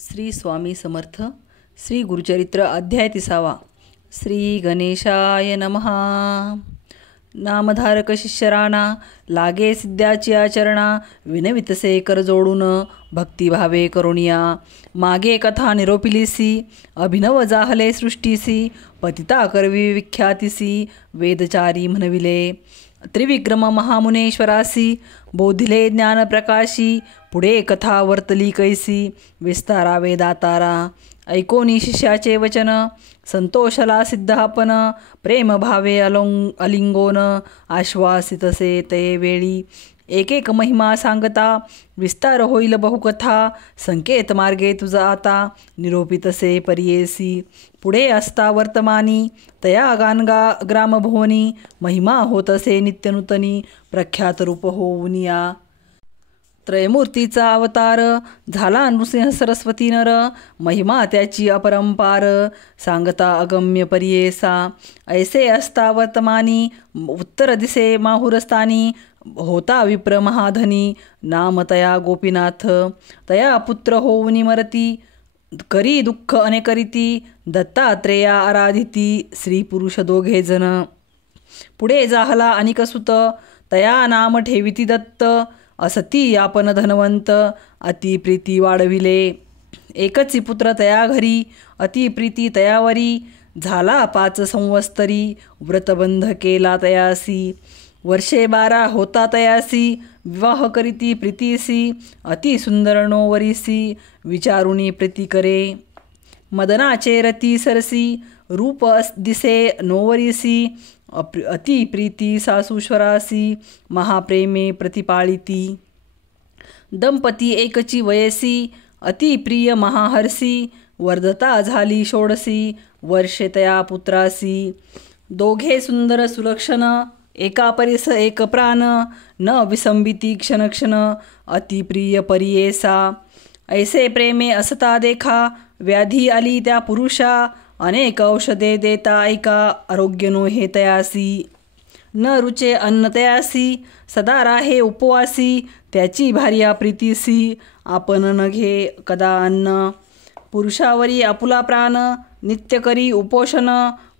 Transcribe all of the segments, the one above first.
श्री स्वामी समर्थ. श्री गुरुचरित्र अध्याय 30. श्री गणेशाय नमः. नामधारक शिष्यराणा लागे सिद्धाची आचरणा, विनवितसे कर जोडून भक्तिभावे करुणिया. मागे कथा निरोपिलीसी, अभिनव जाहले सृष्टीसी. पतिता करवी विख्यातीसी, वेदचारी म्हणविले. त्रिविक्रम महामुनेश्वरासी, बोधिले ज्ञानप्रकाशी. पुढे कथा वर्तली कैसी, विस्तारा वेदातारा. ऐकोनी शिष्याचे वचन, संतोषला सिद्धापन. प्रेम भावे अलिंगोन, आश्वासितसे ते वेळी. एक एक महिमा सांगता, विस्तार होईल बहुकथा. संकेत मार्गे तुझा आता, निरोपितसे परियेसी. पुढे असता वर्तमानी, तया गानगा ग्रामभुवनी. महिमा होतसे नित्यनूतनी, प्रख्यात रूप होऊनिया. त्रयमूर्तीचा अवतार, झाला नृसिंह सरस्वती नर. महिमा त्याची अपरंपार, सांगता अगम्य परियेसा. ऐसे असता वर्तमानी, उत्तर दिसे माहुरस्थानी. होता विप्र महाधनी, नाम तया गोपीनाथ. तया पुत्र होऊनी मरती, करी दुःख अनेकरीती. दत्तात्रेया आराधिती, स्त्री पुरुष दोघे जन. पुढे जाहला अनिकसुत, तया नाम ठेविती दत्त. असती आपण धनवंत, अति प्रीती वाढविले. एकची पुत्र तया घरी, अति प्रीती तयावरी. झाला 5 संवत्सरी, व्रतबंध केला तयासी. वर्षे 12 होता तयासी, विवाह करीती प्रीतीसी. अति सुंदर नोवरीसी, विचारुनी प्रीती करे. मदनाचे रती सरसी, रूप दिसे नोवरीसी. अति प्रीती सासूश्वरासी, महाप्रेमे प्रतिपाळिती. दंपती एकची वयसी, अति प्रिय महाहर्षी. वर्धता झाली 16 वर्षे तया पुत्रासी. दोघे सुंदर सुलक्षण, एका परिस एक प्राण. न विसंबिती क्षण क्षण, अति प्रिय परियेसा. ऐसे प्रेमे असता देखा, व्याधी आली त्या पुरुषा. अनेक औषधे देता ऐका, आरोग्य नो हे तयासी. न रुचे अन्न तयासी, सदा राहे उपवासी. त्याची भार्या प्रीतीसी, आपण न घे कदा अन्न. पुरुषावरी आपुला प्राण, नित्य करी उपोषण.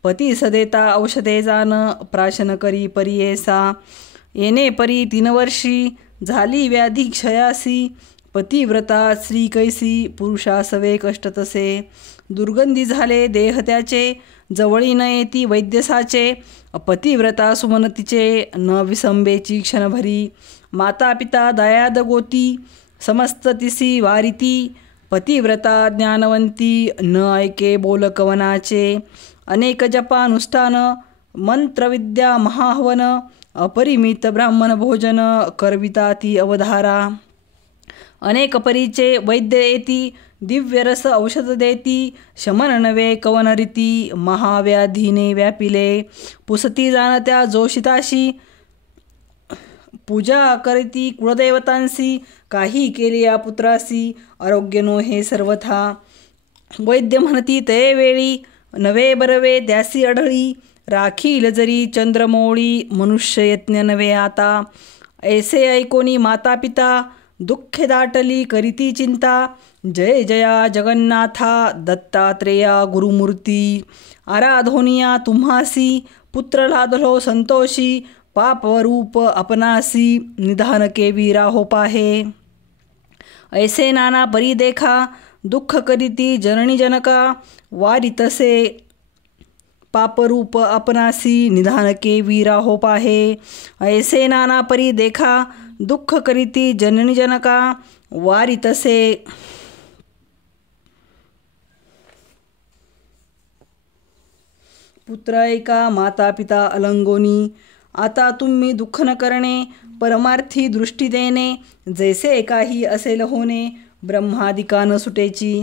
पती सदेता औषधे जान, प्राशन करी परियेसा. येणे परी 3 वर्षी, झाली व्याधी क्षयासी. पतिव्रता स्त्री कैसी, पुरुषासवे कष्ट तसे. दुर्गंधी झाले देह त्याचे, जवळी न येती वैद्यसाचे. पतिव्रता सुमनतीचे, न विसंबेची क्षणभरी. माता पिता दयाद गोती, समस्त तिसी वारिती. पतिव्रता ज्ञानवंती, न ऐके बोल कवनाचे. अनेक जपानुष्ठान, मंत्रविद्या महाहवन. अपरिमित ब्राह्मण भोजन, करविता ती अवधारा. अनेक परीचे वैद्य येती, दिव्य रस औषध देती. शमन नवे कवन रीती, महाव्याधीने व्यापिले. पुसती जाणत्या जोशिताशी, पूजा करीती कुळदेवतांसी. काही केले या पुत्रासी, आरोग्य नो हे सर्वथा. वैद्य म्हणती ते वेळी, नवे बरवे त्यासी आढळी. राखील जरी चंद्रमौळी, मनुष्य यज्ञ नवे आता. ऐसे ऐकोनी माता पिता, दुःखे दाटली करीती चिंता. जय जया जगन्नाथा, दत्तात्रेया गुरुमूर्ती. आराधोनिया तुम्हासी, पुत्र लादलो संतोषी. पापरूप अपनासी, निधान केवी राहो पाहे. ऐसे नाना परी देखा, दुःख करीती जननी जनका. वारितसे पापरूप अपनासी, निधान केवी राहो पाहे. ऐसे नाना परी देखा, दुःख करीती जननी जनका. वारितसे पुत्र ऐका, माता पिता अलंगोनी. आता तुम्ही दुःख न करणे, परमार्थी दृष्टी देणे. जैसे काही असेल होणे, ब्रह्मादिका न सुटेची.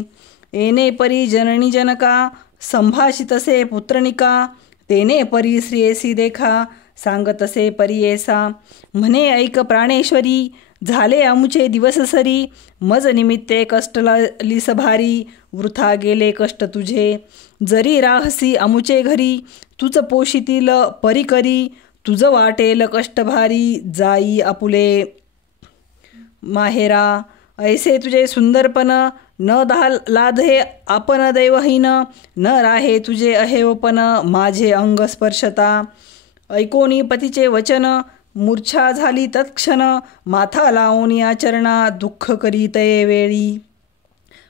येणे परी जननी जनका, संभाषितसे पुत्रनिका. तेने परी श्रेयसी देखा, सांगतसे परियेसा. म्हणे ऐक प्राणेश्वरी, झाले आमुचे दिवस सरी. मज निमित्ते कष्ट लिस भारी, वृथा गेले कष्ट तुझे. जरी राहसी आमुचे घरी, तुझ पोषितील परिकरी. तुझ वाटेल कष्ट भारी, जाई आपुले माहेरा. ऐसे तुझे सुंदरपण न लाधे आपण दैवहीन, न राहे तुझे अहेवपन माझे अंग स्पर्शता. ऐकोनी पतीचे वचन, मूर्छा झाली तत्क्षण, माथा लावून या चरणा दुःख करीतये वेळी.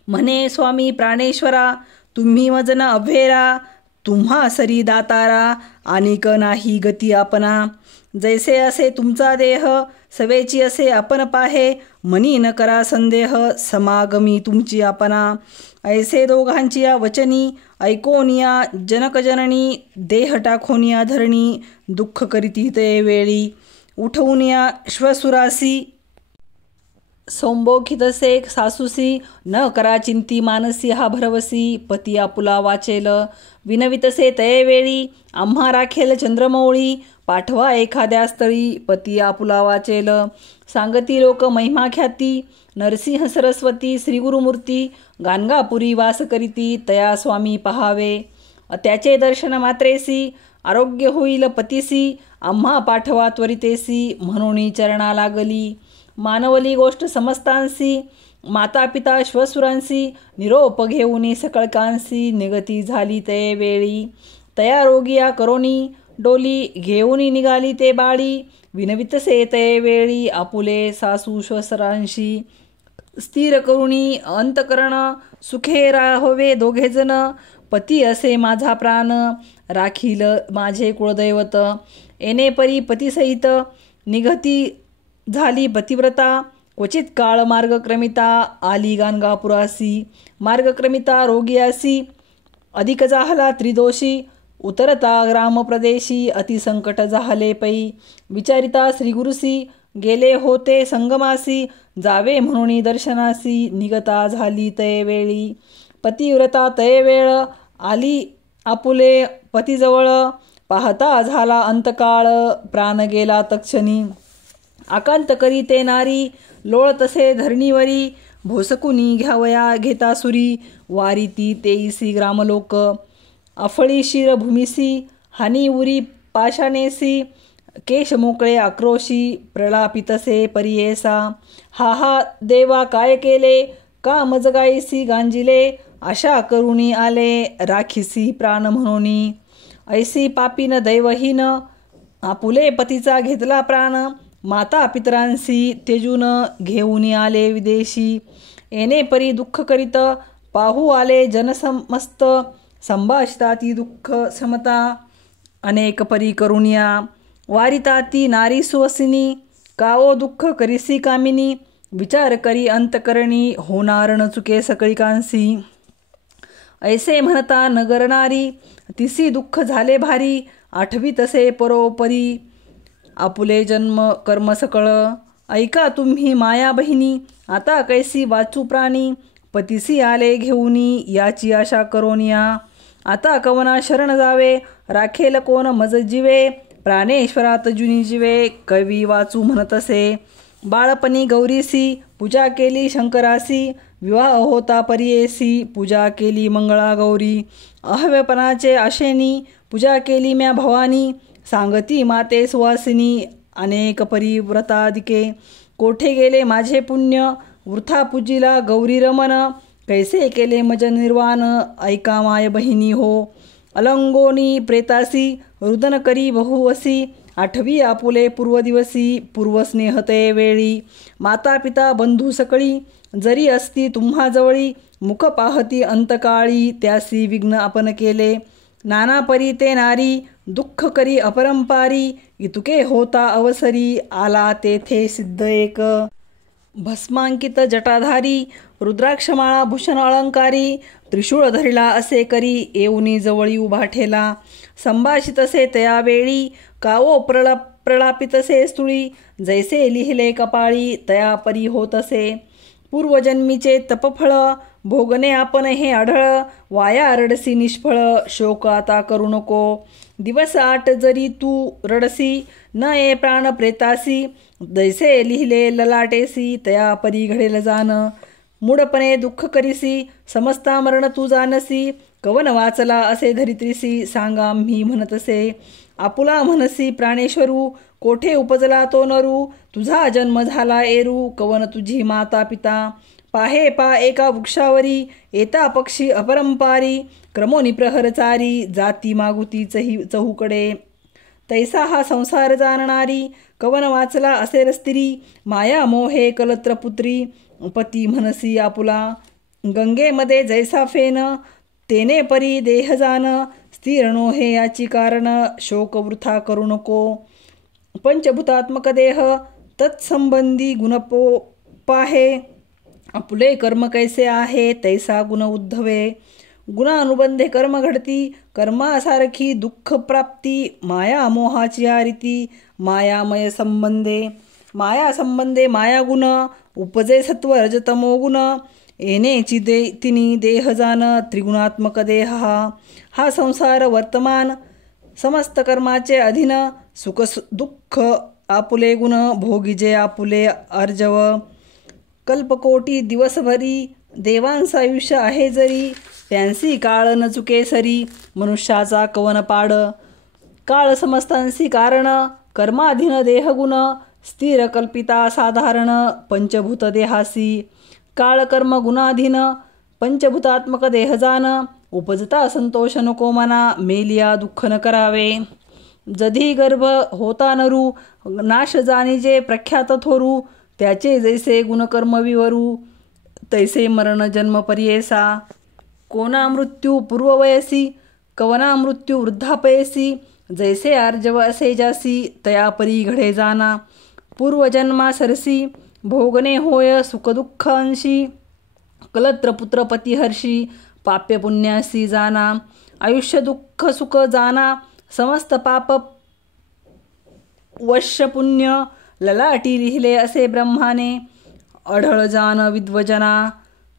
म्हणे स्वामी प्राणेश्वरा, तुम्ही मजन अभेरा, तुम्हा सरी दातारा, अनिक नाही गती आपणा. जैसे असे तुमचा देह, सवेची असे आपण पाहे, मनी न करा संदेह, समागमी तुमची आपणा. ऐसे दोघांची या वचनी, ऐकोनिया जनकजननी, देह टाकोनिया धरणी, दुःख करीती ते वेळी. उठवून या श्वसुरासी, संबोखितसे सासूसी, न करा चिंती मानसी हा भरवसी, पती आपुला वाचेल. विनवितसे तये वेळी, आम्हा राखेल चंद्रमौळी, पाठवा एखाद्या स्थळी, पती आपुला वाचेल. सांगती लोक महिमा ख्याती, नरसिंह सरस्वती श्रीगुरुमूर्ती, गाणगापुरी वास करीती, तया स्वामी पहावे. त्याचे दर्शन मात्रेसी, आरोग्य होईल पतीसी, आम्हा पाठवा त्वरितेसी, म्हणून चरणा लागली. मानवली गोष्ट समस्तांसी, माता पिता श्वसुरांसी, निरोप घेऊनी सकळकांसी, निगती झाली ते वेळी. तया रोगिया करोनी डोली, घेऊनी निघाली ते बाळी, विनवितसे ते वेळी, आपुले सासू श्वसुरांशी. स्थिर करुणी अंतकरण, सुखे राहावे दोघेजण, पती असे माझा प्राण, राखील माझे कुळदैवत. येणे परी पतीसहित, निघती झाली पतिव्रता, क्वचित काळ मार्गक्रमिता, आली गाणगापुरासी. मार्गक्रमिता रोगियासी, अधिक जाहला त्रिदोषी, उतरता ग्रामप्रदेशी, अतिसंकट झाले पै. विचारिता श्रीगुरुसी, गेले होते संगमासी, जावे म्हणून दर्शनासी, निगता झाली तये वेळी. पतिव्रता तये वेळ, आली आपुले पतीजवळ, पाहता झाला अंतकाळ, प्राण गेला तक्षणी. आकांत करी ते नारी, लोळ तसे धरणीवरी, भोसकुनी घ्यावया घेता सुरी, वारीती तेईसी ग्रामलोक. अफळी शिर भूमिसी, हानी उरी पाशानेसी, केश मोकळे आक्रोशी, प्रलापितसे परियेसा. हा हा देवा काय केले, का मजगाईसी गांजिले, आशा करुणी आले, राखीसी प्राण म्हणूनी. ऐसी पापीन दैवहीन, आपुले पतीचा घेतला प्राण, माता पितरांसी तेजून घेऊन आले विदेशी. येणे परी दुःख करीत, पाहू आले जनसमस्त, संभाषिताती दुःख समता, अनेक परी करुणिया. वारिताती नारी सुवसिनी, काओ दुःख करिसी कामिनी, विचार करी अंतकरणी, होणार न चुके सकळिकांसी. ऐसे म्हणता नगर नारी, तिसी दुःख झाले भारी, आठवी तसे परोपरी, आपुले जन्म कर्म सकळ. ऐका तुम्ही माया बहिणी, आता कैसी वाचू प्राणी, पतीसी आले घेऊनी, याची आशा करोनिया. आता कवना शरण जावे, राखेल कोण मज जीवे, प्राणेश्वरात जुनी जीवे, कवी वाचू म्हणतसे. बाळपणी गौरीसी, पूजा केली शंकरासी, विवाह होता परियेसी, पूजा केली मंगळा गौरी. अहव्यपणाचे आशेनी, पूजा केली म्या भवानी, सांगती माते सुवासिनी, अनेक परिव्रतादिके. कोठे गेले माझे पुण्य, वृथा पूजिला गौरी रमन, कैसे केले मज निर्वाण, ऐका माय बहिणी हो. अलंगोनी प्रेतासी, रुदन करी बहुवसी, आठवी आपुले पूर्वदिवसी, पूर्वस्नेहते वेळी. माता पिता बंधू सकळी, जरी असती तुम्हा जवळी, मुख पाहती अंतकाळी, त्यासी विघ्न आपण केले. नाना परी ते नारी, दुःख करी अपरंपारी, इतुके होता अवसरी, आला तेथे सिद्ध एक. भस्मांकित जटाधारी, रुद्राक्षमाळा भूषण अलंकारी, त्रिशूळ धरिला असे करी, येऊनी जवळी उभा ठेला. संभाषितसे तयावेळी, कावो प्रलापितसे स्तुळी, जैसे लिहिले कपाळी, तया परी होतसे. पूर्वजन्मीचे तपफळ, भोगणे आपण हे आढळ, वाया रडसी निष्फळ, शोक आता करू नको. दिवस 8 जरी तू रडसी, न ये प्राण प्रेतासी, जैसे लिहिले ललाटेसी, तया परी घडेल जाण. मूढपणे दुःख करीसी, समस्ता मरण तू जानसी, कवन वाचला असे धरित्रीसी, सांगा मी म्हणतसे. आपुला म्हणसी प्राणेश्वरू, कोठे उपजला तो नरू, तुझा जन्म झाला एरू, कवन तुझी माता पिता. पाहे पा एका वृक्षावरी येता पक्षी अपरंपारी क्रमोनी प्रहरचारी जाती मागुती चहूकडे तैसा हा संसार जाणणारी कवन वाचला असेल स्त्री माया मोहे कलत्रपुत्री पती म्हणसी आपुला गंगेमध्ये जैसा फेन तेने परी देह जान स्थिर नो हे याची कारण शोक वृथा करू नको पंचभूतात्मक देह तत्संबंधी गुणपो पाहे आपुले कर्म कैसे आहे तैसा गुण उद्धवे गुणानुबंधे कर्म घडती कर्मासारखी दुःख प्राप्ती माया मोहाची हारिती मायामय संबंधे माया गुण उपजे सत्व रजतमो गुण येनेची तिनी देह जान त्रिगुणात्मक देह हा संसार वर्तमान समस्त कर्माचे अधीन सुख दुःख आपुले गुण भोगिजे आपुले अर्जव कल्पकोटी दिवसभरी देवांचा आयुष्य आहे जरी त्यांसी काळ न चुके सरी मनुष्याचा कवन पाड काळ समस्तांसी कारण कर्माधीन देहगुण स्थिर कल्पिता साधारण पंचभूत देहासी काळ कर्म गुणाधीन पंचभूतात्मक देहजान उपजता संतोष नको मना मेलिया दुःख न करावे जधी गर्भ होता नरू नाश जाणीजे प्रख्यात थोरू त्याचे जैसे गुणकर्म विवरू तैसे मरण जन्म पर्येसा कोणा मृत्यू पूर्ववयसी कवना मृत्यू वृद्धापयसी जैसे आर्जव असे जासी तया परी घडे जाना पूर्वजन्मा सरसी भोगणे होय सुखदुःखांशी कलत्र पुत्र पतिहर्षी पाप्य पुण्यासी जाना आयुष्य दुःख सुख जाना समस्त पाप वश्य पुण्य ललाटी लिहिले असे ब्रह्माने अढळ जान विद्वजना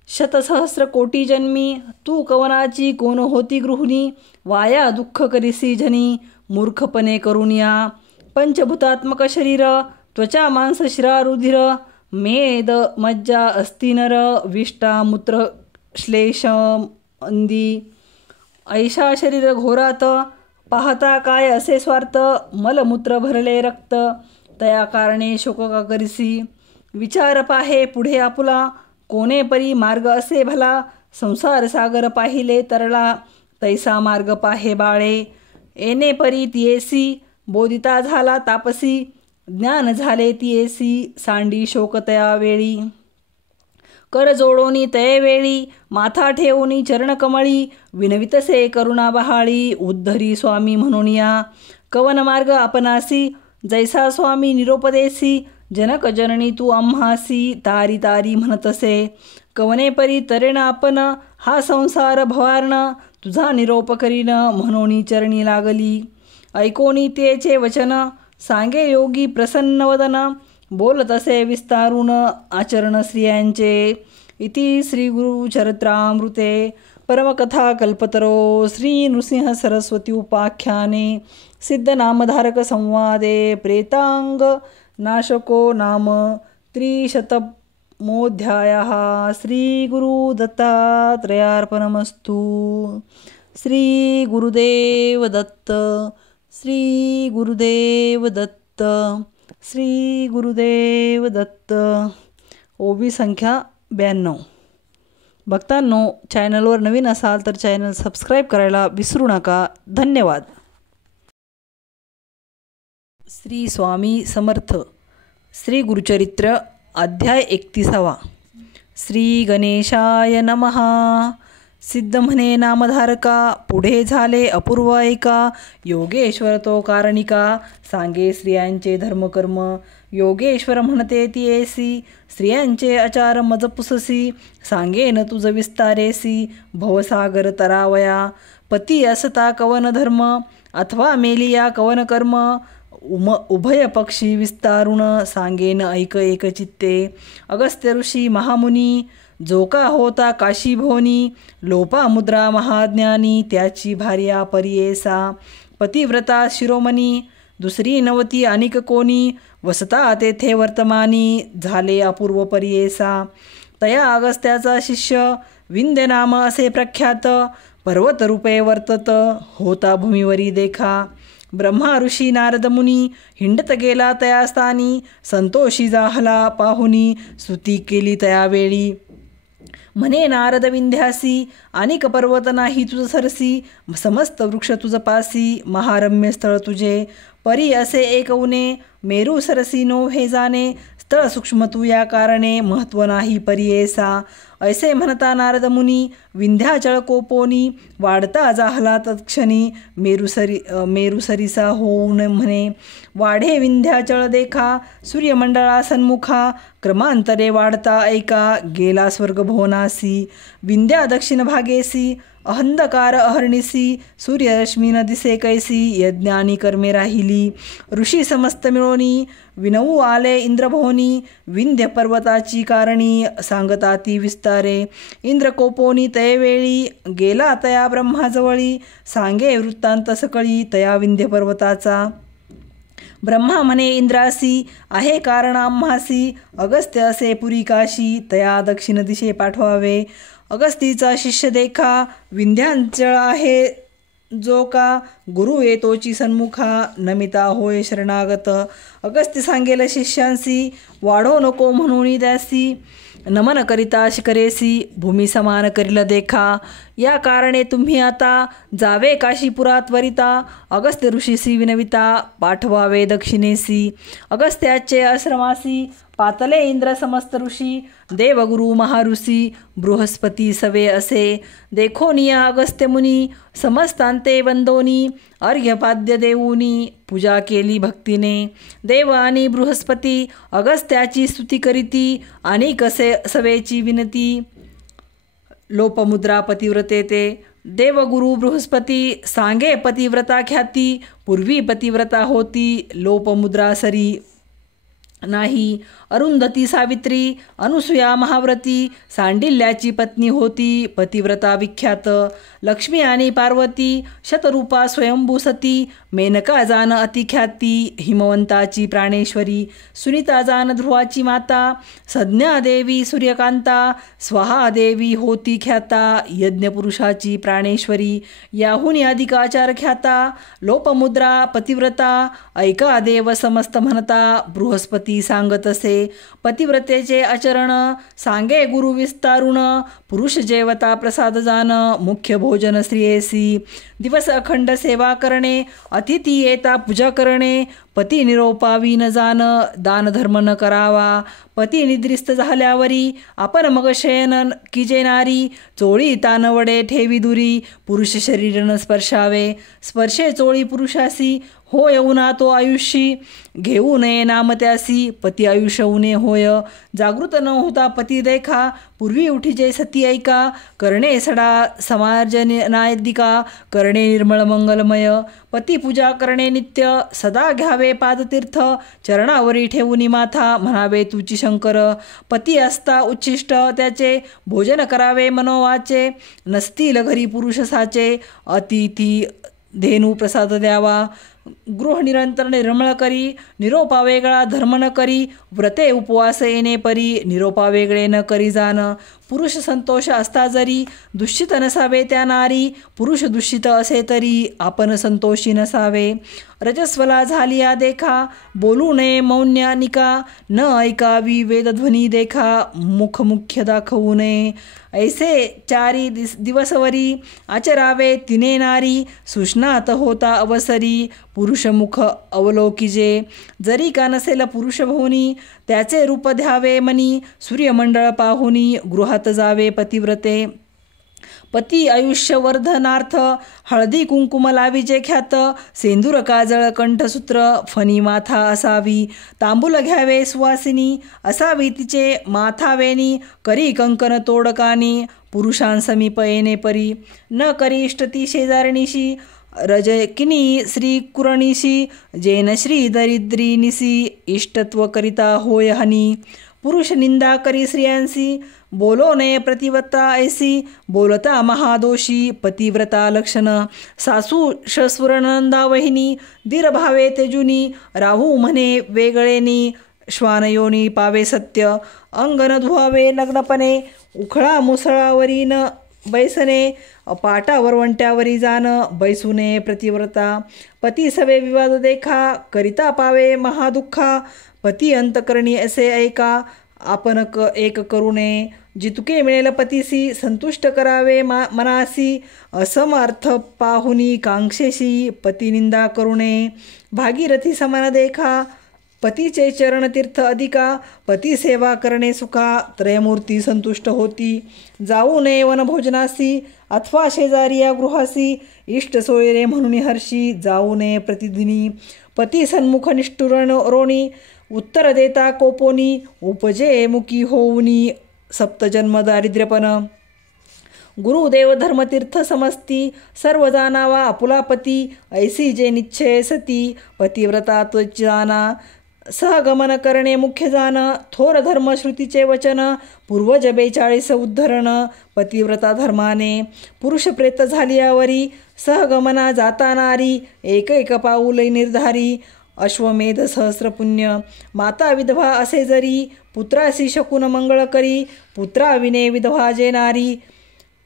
शतसहस्र कोटी जन्मी तू कवनाची कोण होती गृहिणी वाया दुःख करिसी जनी मूर्खपणे करुनिया पंचभूतात्मक शरीर त्वचा मांस शिरा रुधिर मेद मज्जा अस्ति नर विष्टा मूत्र श्लेष अंदी ऐशा शरीर घोरात पाहता काय असे स्वार्थ मलमूत्र भरले रक्त तया कारणे शोक का करिसी विचार पाहे पुढे आपुला कोणे परी मार्ग असे भला संसार सागर पाहिले तरला तैसा मार्ग पाहे बाळे येणे परी तियेसी बोधिता झाला तापसी ज्ञान झाले तियेसी सांडी शोक तया वेळी कर जोडोनी तये वेळी माथा ठेवूनी चरणकमळी विनवितसे करुणा बहाळी उद्धरी स्वामी म्हणून या कवन मार्ग आपणासी जैसा स्वामी निरोपदेसी जनक जननी तू आम्हासी तारी तारी म्हणतसे कवने परी तरेण आपण हा संसार भवार्ण तुझा निरोप करीन म्हणून चरणी लागली ऐकोनी तेचे वचन सांगे योगी प्रसन्न वदन बोलत असे विस्तारून आचरण स्त्रियांचे इति श्री गुरुचरित्रामृते परमकथा कल्पतरो श्री नृसिंह सरस्वती उपाख्याने सिद्धनामधारक संवादे प्रेतांग नाशको नाम 300मोऽध्यायः श्री गुरु दत्तात्रेयार्पणमस्तु श्री गुरुदेव दत्त श्री गुरुदेव दत्त श्री गुरुदेव दत्त ओबी संख्या 92 भक्तांनो चॅनलवर नवीन असाल तर चॅनल सबस्क्राईब करायला विसरू नका धन्यवाद श्री स्वामी समर्थ श्री गुरुचरित्र अध्याय 31 श्री गणेशाय नमः सिद्ध म्हणे नामधारका पुढे झाले अपूर्व ऐका योगेश्वर तो कारणिका सांगे स्त्रियांचे धर्मकर्म योगेश्वर म्हणते तियेसी स्त्रियांचे आचार मज पुससी सांगेन तुझ विस्तारेसी भवसागर तरावया पती असता कवन धर्म अथवा मेलिया कवन कर्म उभय पक्षी विस्तारुण सांगेन ऐक एकचित्ते अगस्त्य ऋषी महामुनी जो का होता काशी भोनी लोपा मुद्रा महाज्ञानी त्याची भार्या परियेसा पतिव्रता शिरोमणी दुसरी नवती अनिक कोणी वसता तेथे वर्तमानी झाले अपूर्व परियेसा तया अगस्त्याचा शिष्य विंध्य नाम असे प्रख्यात पर्वत रूपे वर्तत होता भूमीवरी देखा ब्रह्मा ऋषी नारद मुनी हिंडत गेला तया स्थानी संतोषी जाहला पाहुनी स्तुती केली तयावेळी म्हणे नारद विंध्यासी, अनेक पर्वत नाही तुझ सरसी, समस्त वृक्ष तुझ पासी, महारम्य स्थळ तुझे, परी असे एक उने, मेरू सरसी नो हे जाणे, स्थळ सूक्ष्म तू या कारणे, महत्व नाही परियेसा. ऐसे म्हणता नारद मुनी, विंध्याचळ कोपोनी, वाढता जाहला तत्क्षणी, मेरुसरिसा होऊन म्हणे, वाढे विंध्याचळ देखा, सूर्यमंडळा सन्मुखा, क्रमांतरे वाढता ऐका, गेला स्वर्ग भुवनासी, विंध्या दक्षिण भागेसी, अंधकार अहर्निसी, सूर्यरश्मी न दिसे कैसी, यज्ञानी कर्मे राहिली, ऋषी समस्त मिळोनी, विनवू आले इंद्रभोनी, विंध्य पर्वताची कारणी, सांगता ती विस्तारे, इंद्रकोपोनी तयवेळी, गेला तया ब्रह्माजवळी, सांगे वृत्तांत सकळी, तया विंध्य पर्वताचा. ब्रह्मा म्हणे इंद्रासी, आहे कारण आम्हासी, अगस्त्य असे पुरी काशी, तया दक्षिण दिशे पाठवावे, अगस्तीचा शिष्य देखा, विंध्यांचळ आहे जो का, गुरु येतोची सन्मुखा, नमिता होय शरणागत, अगस्त्य सांगेल शिष्यांसी, वाढो नको म्हणून द्यासी, नमन करिता शिकरेसी, भूमी समान करील देखा, या कारणे तुम्ही आता, जावे काशीपुरा त्वरिता, अगस्त्य ऋषीसी विनविता, पाठवावे दक्षिणेसी, अगस्त्याचे आश्रमासी, पातले इंद्र समस्त ऋषी, देवगुरु महाऋषी, बृहस्पती सवे असे, देखोनिया अगस्त्य मुनी, समस्तांते वंदोनी, अर्घ्यपाद्य देऊनी, पूजा केली भक्तीने, देव आणि बृहस्पती, अगस्त्याची स्तुती करीती, आणि कसे सवेची विनती, लोपमुद्रा पतिव्रते ते, देवगुरु बृहस्पती, सांगे पतिव्रता ख्याती, पूर्वी पतिव्रता होती, लोपमुद्रा सरी नाही, अरुंधती सावित्री, अनुसूया महाव्रती, सांडिल्याची पत्नी होती, पतिव्रता विख्यात, लक्ष्मी आणि पार्वती, शतरूपा स्वयंभू सती, मेनका जान अतिख्याती, हिमवंताची प्राणेश्वरी, सुनीता जान ध्रुवाची माता, संज्ञा देवी सूर्यकांता, स्वाहा देवी होती ख्याता, यज्ञपुरुषाची प्राणेश्वरी, याहुनी अधिकाचार ख्याता, लोपमुद्रा पतिव्रता, ऐका देव समस्त म्हणता, बृहस्पती सांगत असे, पतिव्रतेचे आचरण, सांगे गुरु विस्तारुण, पुरुष जेवता प्रसाद जान, मुख्य भोजन स्त्रियेसी, दिवस अखंड सेवा करणे, अतिथी येता पूजा करणे, पती निरोपावी न जाण, दान धर्म न करावा, पती निद्रिस्त झाल्यावरी, आपण मग शयन किजे नारी, चोळी तानवडे ठेवी दुरी, पुरुष शरीर न स्पर्शावे, स्पर्शे चोळी पुरुषासी, हो येऊना तो आयुष्यी, घेऊ नये नाम त्यासी, पती आयुष्य उणे होय, जागृत न होता पती देखा, पूर्वी उठीजे सती ऐका, करणे सडा समार्जनादिका, करणे निर्मळ मंगलमय, पती पूजा करणे नित्य, सदा घ्यावे पादतीर्थ, चरणावरी ठेवूनी माथा, म्हणावे तुची शंकर, पती असता उच्छिष्ट त्याचे, भोजन करावे मनोवाचे, नसतील घरी पुरुष साचे, अतिथी धेनू प्रसाद द्यावा, गृह निरंतर निर्मळ करी, निरोपा वेगळा धर्म न करी, व्रते उपवास येणे परी, निरोपा वेगळे न करी जाण, पुरुष संतोष असता जरी, दुष्टित नसावे त्या नारी, पुरुष दुष्टित असे तरी, आपण संतोषी नसावे, रजस्वला झालिया देखा, बोलू नये मौन्य निका, न ऐकावी वेदध्वनी देखा, मुख मुख्य दाखवू नये, ऐसे चारी दिवसवरी, आचरावे तिने नारी, सुष्णात होता अवसरी, पुरुष मुख अवलोकिजे, जरी का नसेल पुरुष भोनी, त्याचे रूप द्यावे मनी, सूर्यमंडळ पाहुनी, गृहात जावे पतिव्रते, पती आयुष्यवर्धनार्थ, हळदी कुंकुम लावीजे ख्यात, सेंदूर काजळ कंठसूत्र, फणी माथा असावी, तांबूल घ्यावे सुवासिनी, असावी तिचे माथावेनी, करी कंकण तोडकानी, पुरुषांसमीप येणे परी, न करी इष्टती शेजारणीशी, रजकिनी श्री कुरणीशी, जैन श्री दरिद्रीनिसी, इष्टत्व करिता होय हनी, पुरुष निंदा करी स्त्रियांसी, बोलो नये प्रतिव्रता ऐसी, बोलता महादोषी, पतिव्रता लक्षण, सासू शस्वरनंदा वहिनी, दीरभावे तेजुनी, राहू म्हणे वेगळेनी, श्वानयोनी पावे सत्य, अंगन धुवावे लग्नपणे, उखळा मुसळावरी न बैसणे, पाटावर वंट्यावरी जाण, बैसू नये प्रतिव्रता, पती सवे विवाद देखा, करिता पावे महादुःखा, पती अंतकरणी असे ऐका, आपण एक करू नये, जितके मिळेल पतीसी संतुष्ट करावे मनासी, असमर्थ पाहुनी कांक्षेशी पतिनिंदा करू नये. भागीरथी समान देखा पतीचे चरणतीर्थ अधिका, पती सेवा करणे सुखा त्रयमूर्ती संतुष्ट होती. जाऊ नये वनभोजनासी अथवा शेजारी या गृहासी, इष्ट सोयरे म्हणून हर्षी जाऊ नये प्रतिदिनी. पती सन्मुख निष्ठुरण रोणी उत्तर देता कोपोनी, उपजे मुखी होऊनी सप्तजन्म दारिद्र्यपण. गुरुदेव धर्मतीर्थ समस्ती सर्व जाणावा आपुलापती, ऐसी जे निश्चय सती पतिव्रता त्वच जाना. सहगमन करणे मुख्य जाण थोर धर्म श्रुतीचे वचन, पूर्वज 42 उद्धरण पतिव्रता धर्माने. पुरुष प्रेत झाली यावरी सहगमना जाता नारी, एक एक पाऊल निर्धारी अश्वमेध सहस्र पुण्य. माता विधवा असे जरी पुत्रासी शकुन मंगळ करी, पुत्राविने विधवा जे नारी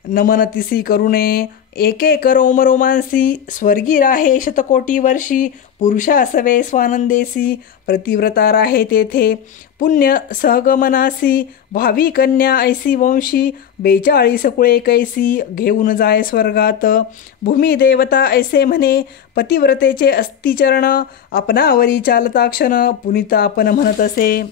नमन तिसी करुणे. एके रोम रोमांसी स्वर्गी राहे शतकोटी वर्षी, पुरुषा सवे स्वानंदेसी प्रतिव्रता राहे तेथे. पुण्य सहगमनासी भावी कन्या ऐसी वंशी, 42 कुळे कैसी घेऊन जाय स्वर्गात. भूमी देवता ऐसे म्हणे पतिव्रतेचे अस्तिचरण, आपणावरी चालता क्षण पुनिता आपण म्हणत असे.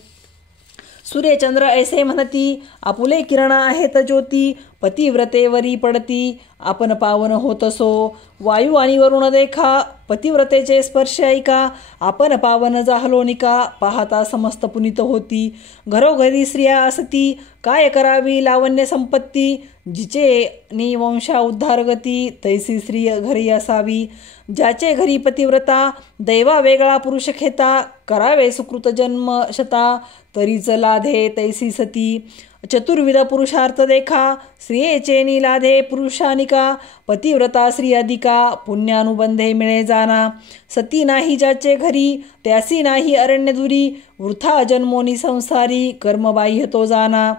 सूर्यचंद्र ऐसे म्हणती आपुले किरण आहेत ज्योती, पतिव्रतेवरी पडती आपण पावन होत असो. वायू आणि वरुण देखा पतिव्रतेचे स्पर्श ऐका, आपण पावन जाहलो निका पाहता समस्त पुनित होती. घरोघरी स्त्रिया असती काय करावी लावण्य संपत्ती, जिचे निवंशा उद्धार गती तैसी स्त्री घरी असावी. ज्याचे घरी पतिव्रता दैवा वेगळा पुरुष खेता, करावे सुकृत जन्म शता तरीच लाधे तैसी सती. चतुर्विध पुरुषार्थ देखा स्त्रियेचे निलाधे पुरुषानिका, पतिव्रता स्त्री अधिका पुण्यानुबंधे मिळे जाना. सती नाही ज्याचे घरी त्यासी नाही अरण्य दुरी, वृथा जन्मोनी संसारी कर्मबाह्य तो जाना.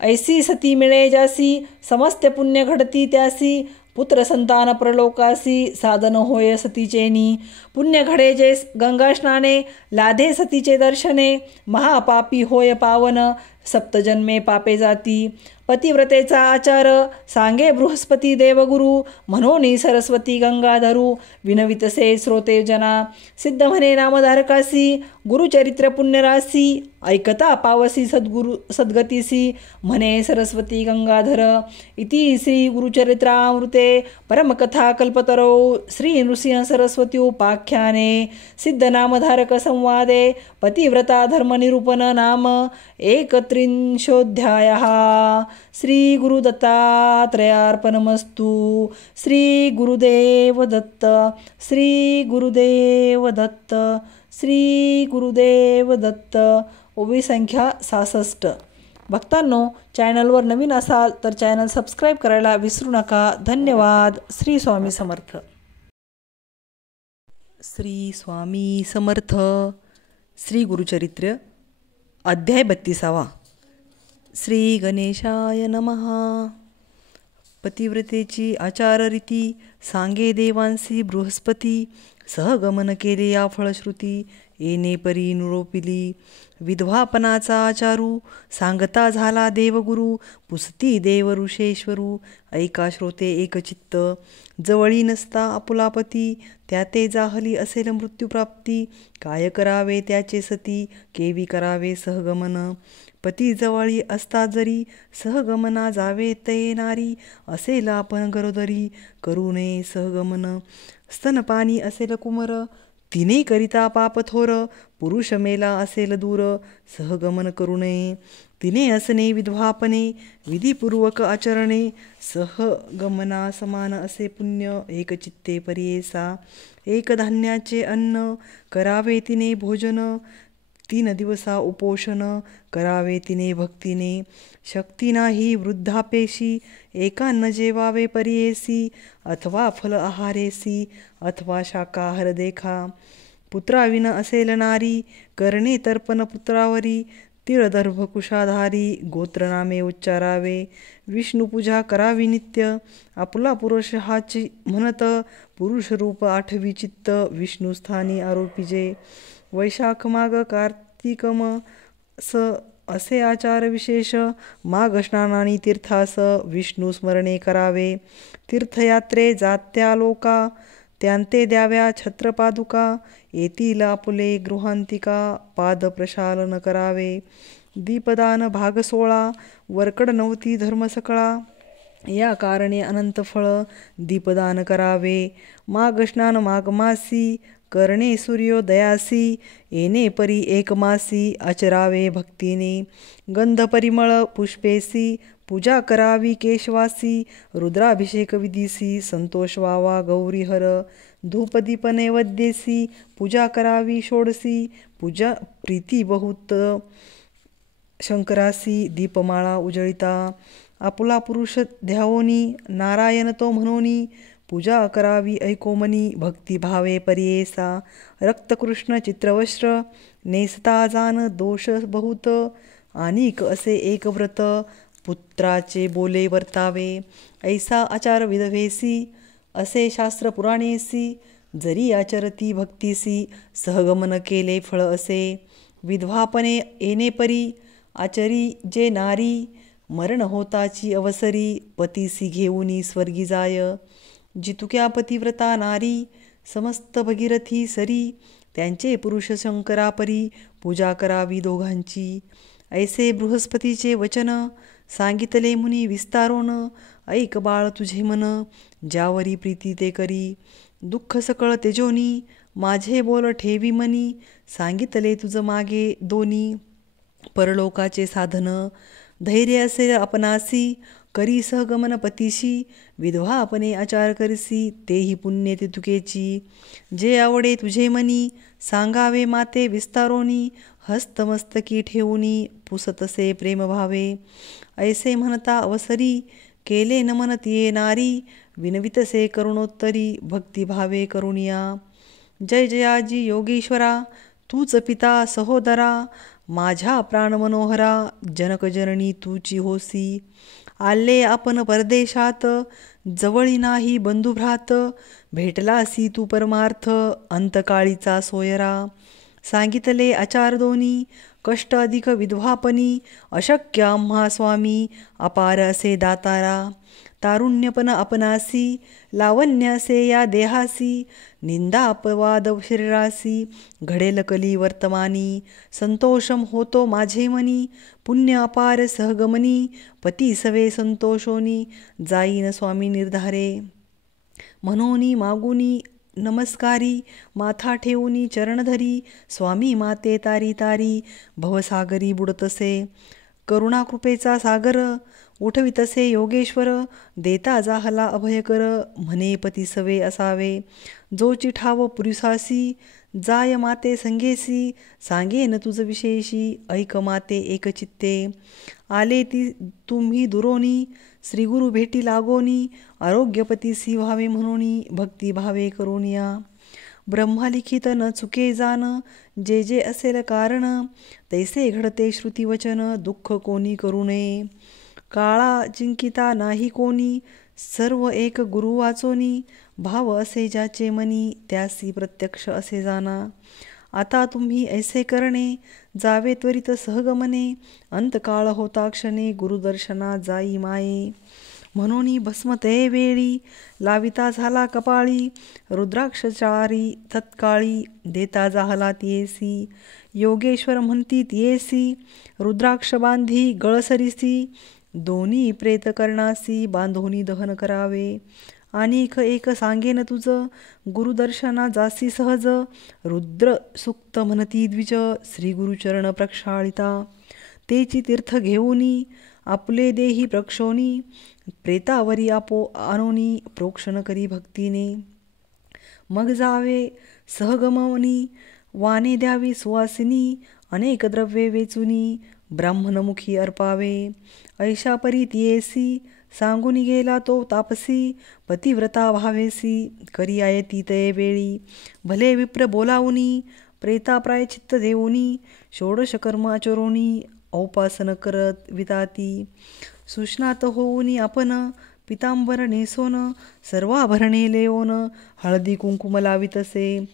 ऐसी सती मिळे ज्यासी समस्त पुण्य घडती त्यासी, पुत्र संतान प्रलोकासी साधन होय सतीचेनी. पुण्य घडे जे गंगा स्नाने लाधे सतीचे दर्शने, महापापी होय पावन सप्तजन्मे पापे जाती. पतिव्रतेचा आचार सांगे बृहस्पती देवगुरु, म्हणून सरस्वती गंगाधरू विनवितसे श्रोते जना. सिद्ध म्हणे नामधारकासी गुरुचरित्र पुण्यरासी, ऐकता पावसी सद्गतीसी म्हणे सरस्वती गंगाधर. इति श्री गुरुचरित्रामृते परमकथा कल्पतरो श्री नृसिंह सरस्वती उपाख्याने सिद्धनामधारक संवादे पतिव्रता धर्मनिरूपण नाम 31 श्री गुरुदत्तात्रयार्पणमस्तु. श्री गुरुदेव दत्त, श्री गुरुदेव दत्त, श्री गुरुदेव दत्त. ओवी संख्या 66. भक्तांनो, चॅनलवर नवीन असाल तर चॅनल सबस्क्राईब करायला विसरू नका. धन्यवाद. श्री स्वामी समर्थ. श्री स्वामी समर्थ. श्री गुरुचरित्र अध्याय 32. श्री गणेशाय नमः. पतिव्रतेची आचाररीती सांगे देवांसी बृहस्पती, सहगमन केले या फळश्रुती येणे परी निरोपिली. विधवापनाचा आचारू सांगता झाला देवगुरु, पुसती देव ऋषेश्वरू ऐका श्रोते एकचित्त. जवळी नसता आपुलापती त्याते जाहली असेल मृत्यूप्राप्ती, काय करावे त्याचे सती केवी करावे सहगमन. पती जवळी असता जरी सहगमना जावे तये नारी, असेल आपण गरोदरी करू नये सहगमन. स्तनपाणी असेल कुमर तिने करिता पाप थोर, पुरुष मेला असेल दूर सहगमन करू नये. तिने असणे विधवापणे विधिपूर्वक आचरणे, सहगमना समान असे पुण्य एकचित्ते पर्येसा. एक धान्याचे अन्न करावे तिने भोजन, 3 दिवसा उपोषण करावे तिने भक्तीने. शक्ती नाही वृद्धापेशी एकान्न जेवावे पर्येसी, अथवा फल आहारेसी अथवा शाकाहार देखा. पुत्राविन असेल नारी करणे तर्पण पुत्रावरी, तिळदर्भ कुशाधारी गोत्रनामे उच्चारावे. विष्णुपूजा करावी नित्य आपला पुरुष हाची म्हणत, पुरुष रूप आठवी चित्त विष्णुस्थानी आरोपिजे. वैशाख माग कार्तिकम स असे आचार विशेष माघ स्नानानी तीर्थास विष्णू स्मरणे करावे. तीर्थयात्रे जात्या लोका त्यांते द्याव्या छत्रपादुका. येतील आपुले गृहांतिका पादप्रशालन करावे. दीपदान भाग 16 वरकड नवती धर्म सकळा. या कारणे अनंत फळ दीपदान करावे. माघ स्नान माघ मासी करणे सूर्योदयासी. येणे परी एक मासी आचरावे भक्तीने. गंध परिमळ पुष्पेसी पूजा करावी केशवासी. रुद्राभिषेक विधीसी संतोष व्हावा गौरीहर. धूपदीप नैवेद्येसी पूजा करावी षोडसी. पूजा प्रीती बहुत शंकरासी. दीपमाळा उजळिता आपुला पुरुष ध्यावोनी. नारायण तो म्हणोनी पूजा करावी ऐकोमनी. भक्तिभावे पर्येसा रक्तकृष्ण चित्रवस्त्र. नेसता जान दोष बहुत आणिक असे एक व्रत. पुत्राचे बोले वर्तावे ऐसा आचार विधवेसी. असे शास्त्र पुराणेसी. जरी आचरती भक्तीसी सहगमन केले फळ असे. विधवापणे येणे परी आचरी जे नारी. मरण होताची अवसरी पतीसी घेऊनी स्वर्गी जाय. जितुक्या पतिव्रता नारी समस्त भगीरथी सरी. त्यांचे पुरुष शंकरापरी पूजा करावी दोघांची. ऐसे बृहस्पतीचे वचन सांगितले मुनी विस्तारोन. ऐक बाळ तुझे मन ज्यावरी प्रीती ते करी. दुःख सकळ तेजोनी माझे बोल ठेवी मनी. सांगितले तुझ मागे दोनी परलोकाचे साधन. धैर्य असेल आपणासी करी सहगमन पतीशी. विधवा आपणे आचार करसी तेही पुण्य ते तुकेची. जे आवडे तुझे मनी सांगावे माते विस्तारोनी. हस्तमस्तकी ठेवूनी पुसतसे प्रेमभावे. ऐसे म्हणता अवसरी केले नमन तिये नारी. विनवितसे करुणोत्तरी भक्तिभावे करुणिया. जय जयाजी योगेश्वरा तूच पिता सहोदरा. माझ्या प्राण मनोहरा जनकजननी तूची होसी. आले आपण परदेशात जवळी नाही बंधुभ्रात. भेटलासी तू परमार्थ अंतकाळीचा सोयरा. सांगितले आचार दोनी कष्ट अधिक विधवापनी. अशक्य आम्हा स्वामी अपार असे दातारा. तारुण्यपण आपणासी लावण्य असे या देहासी. निंदा अपवाद शरीरासी घडेल कली वर्तमानी. संतोषम होतो माझे मनी पुण्य अपार सहगमनी. पती सवे संतोषोनी जाईन स्वामी निर्धारे. म्हणोनी मागुनी नमस्कारी माथा ठेवूनी चरणधरी. स्वामी माते तारी तारी भवसागरी बुडतसे. करुणाकृपेचा सागर उठवितसे योगेश्वर. देता जाहला अभयकर म्हणे पती सवे असावे. जो चिठाव पुरुषासी जाय माते संगेसी. सांगेन तुझ विशेषी ऐक माते एकचित्ते. आले ती तुम्ही दुरोनी श्रीगुरु भेटी लागोनी. आरोग्यपतीसी व्हावे म्हणोनी भक्तिभावे करुनिया. ब्रह्मलिखित न चुके जान जे जे असेल कारण. तैसे घडते श्रुतिवचन दुःख कोणी करू नये. काळा जिंकिता नाही कोणी सर्व एक गुरु वाचोनी. भाव असे ज्याचे मनी त्यासी प्रत्यक्ष असे जाना. आता तुम्ही ऐसे करणे जावे त्वरित सहगमने. अंतकाळ होता क्षणे गुरुदर्शना जाई माये. म्हणून भस्म ते वेळी लाविता झाला कपाळी. रुद्राक्षचारी तत्काळी देता जाहला तियेसी. योगेश्वर म्हणती तियेसी रुद्राक्ष बांधी गळसरीसी. दोन्ही प्रेत करणासी बांधोनी दहन करावे. आणिक एक सांगेन तुझ गुरुदर्शना जासी सहज. रुद्र सुक्त म्हणती द्विज श्रीगुरुचरण प्रक्षाळिता. तेची तीर्थ घेऊनी आपले देही प्रक्षोनी. प्रेतावरी आपो आणोनी प्रोक्षण करी भक्तीने. मग जावे सहगमनी वाने द्यावी सुवासिनी. अनेक द्रव्ये वेचुनी ब्राह्मणमुखी अर्पावे. ऐशा परी तियेसी सांगून गेला तो तापसी. पतिव्रता भावेसी करी आयती ते वेळी. भले विप्र बोलावुनी प्रेता प्रायचित्त देऊनी. षोडश कर्म आचरोनी औपासन करत विताती. सुष्णात होऊनी आपण पितांबर नेसोन. सर्वाभरणे लेओन हळदी कुंकुम लावितसे.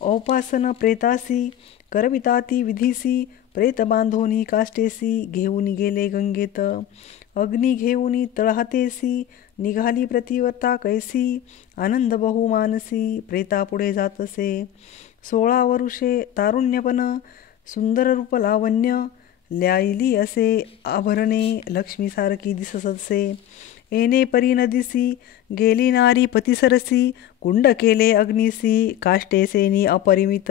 औपासन प्रेतासी करविताती विधीसी. प्रेत बांधोनी काष्टेसी घेऊन गेले गंगेत. अग्नी घेऊनी तळहातेसी निघाली प्रतिव्रता कैसी. आनंद बहुमानसी प्रेतापुढे जातसे. 16 वरुषे तारुण्यपण सुंदर रूप लावण्य. ल्याईली असे आभरणे लक्ष्मीसारखी दिसतसे. येणे परी नदीसी गेली नारी पतिसरसी. कुंड केले अग्निसी काष्टेसेनी अपरिमित.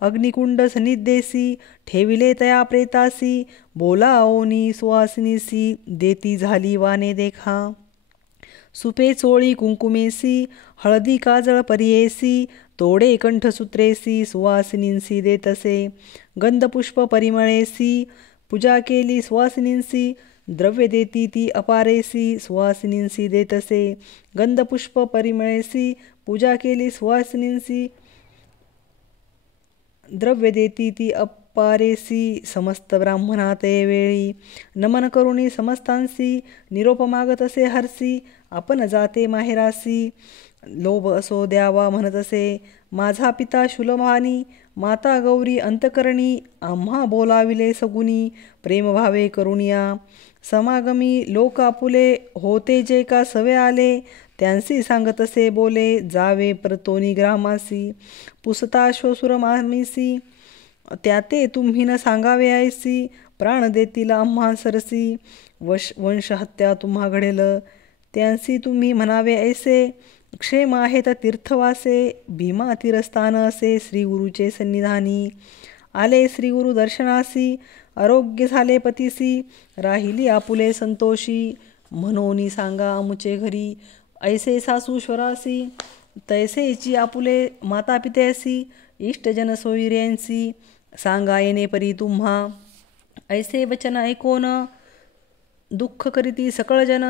अग्निकुंड सन्निधेसी ठेविले तया प्रेतासी. बोलाओनी सुवासिनीसी देती झाली वाने देखा. सुपे चोळी कुंकुमेसी हळदी काजळ परियेसी. तोडे कंठसूत्रेसी सुवासिनींसी देतसे. गंधपुष्प परिमळेसी पूजा केली सुवासिनींसी. द्रव्य देती ती अपारेसी सुवासिनींसी देतसे. गंधपुष्प परिमळेसी पूजा केली सुवासिनींसी. द्रव्य देती ती अपारेसी. समस्त ब्राह्मणा ते वेळी नमन करुणी समस्तांसी. निरोप मागत असे हरसी आपण जाते माहेरासी. लोभ असो द्यावा म्हणतसे माझा पिता शुलभानी. माता गौरी अंतकरणी आम्हा बोलाविले सगुनी. प्रेमभावे करुणिया समागमी लोक आपुले. होते जे का सवे आले त्यांसी सांगतसे बोले. जावे परतोनी ग्रामासी पुसता श्वसुर मामीसी. त्याते तुम्ही न सांगावे ऐसी. प्राण देतील आम्हा सरसी. वंशहत्या तुम्हा घडेल त्यांसी तुम्ही म्हणावे ऐसे. क्षेम आहेत तीर्थवासे भीमा तीरस्थान असे. श्रीगुरुचे सन्निधानी आले श्रीगुरु दर्शनासी. आरोग्य झाले पतीसी राहिली आपुले संतोषी. म्हणोनी सांगा आमुचे घरी ऐसे सासूश्वरासी. तैसेची आपुले माता पित्यासी. इष्टजन सोयऱ्यांसी सांगा येणे परी तुम्हा. ऐसे वचन ऐकोन दुःख करीती सकळजन.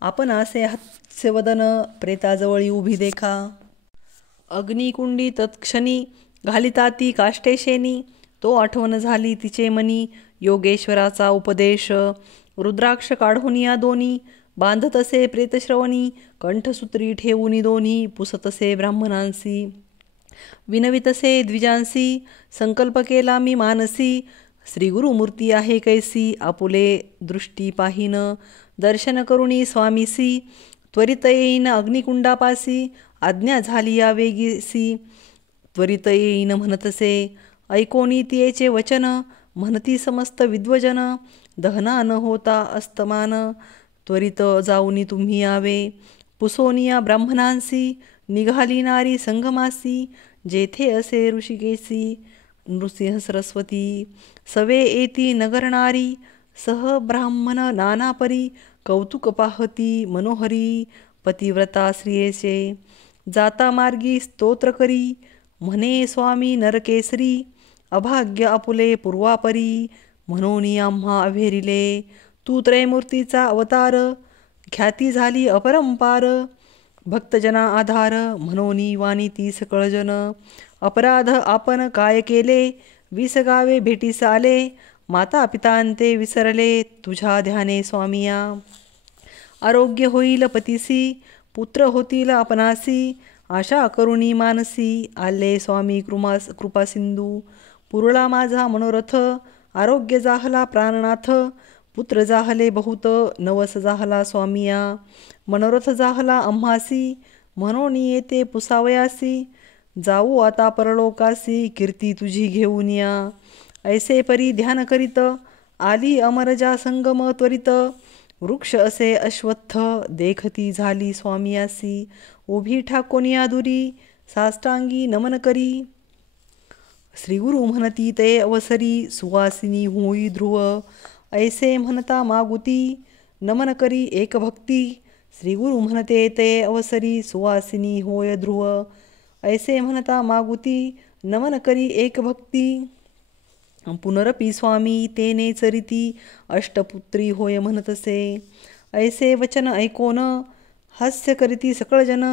आपण असे हास्यवदन प्रेताजवळी उभी देखा. अग्निकुंडी तत्क्षणी घालिता ती काष्टेशेनी. तो आठवण झाली तिचे मनी. योगेश्वराचा उपदेश रुद्राक्ष काढून या दोन्ही. बांधतसे प्रेतश्रवणी कंठसूत्री ठेवून दोन्ही. पुसतसे ब्राह्मणांसी विनवितसे द्विजांसी. संकल्प केला मी मानसी. श्रीगुरुमूर्ती आहे कैसी आपुले दृष्टी पाहिन. दर्शन करुणी स्वामीसी त्वरित येईन अग्निकुंडापासी. आज्ञा झाली या वेगीसी त्वरित येईन म्हणतसे. ऐकोनी तियेचे वचन म्हणती समस्त विद्वजन. दहना न होता अस्तमान त्वरित जाऊनी तुम्ही यावे. पुसोनिया ब्राह्मणांसी निघाली नारी संगमासी. जेथे असे ऋषिकेशी नृसिंह सरस्वती. सवे येती नगरनारी सह ब्राह्मण नानापरी. कौतुक पाहती मनोहरी पतिव्रता श्रियेचे. जाता मार्गी स्तोत्र करी म्हणे स्वामी नरकेसरी. अभाग्य आपुले पूर्वापरी म्हणून आम्हा अभेरिले. तू त्रयमूर्तीचा अवतार ख्याती झाली अपरंपार. भक्तजना आधार म्हणून वाणी सकळजन. अपराध आपण काय केले 20 गावे भेटीस आले. माता पितांते विसरले तुझ्या ध्याने स्वामिया. आरोग्य होईल पतीसी पुत्र होतील आपणासी. आशा करुणी मानसी आले स्वामी कृपा सिंधू. पुरला माझा मनोरथ आरोग्य जाहला प्राणनाथ. पुत्र जाहले बहुत नवस जाहला स्वामिया. मनोरथ जाहला आम्हासी म्हणून येते पुसावयासी. जाऊ आता परलोकासी कीर्ती तुझी घेऊन या. ऐसे परी ध्यान करीत आली अमरजा संगम त्वरित. वृक्ष असे अश्वत्थ देखती झाली स्वामियासी. उभी ठाकोनिया दुरी साष्टांगी नमन करी. श्रीगुरु म्हणती ते अवसरी सुवासिनी होई ध्रुव. ऐसे म्हणता मागुती नमन करी एक भक्ती. श्रीगुरु म्हणते ते अवसरी सुवासिनी होय ध्रुव. ऐसे म्हणता मागुती नमन करी एक भक्ती. पुनरपी स्वामी तेने चरिती अष्टपुत्री होय म्हणतसे. ऐसे वचन ऐकोन हास्य करीती सकळजन.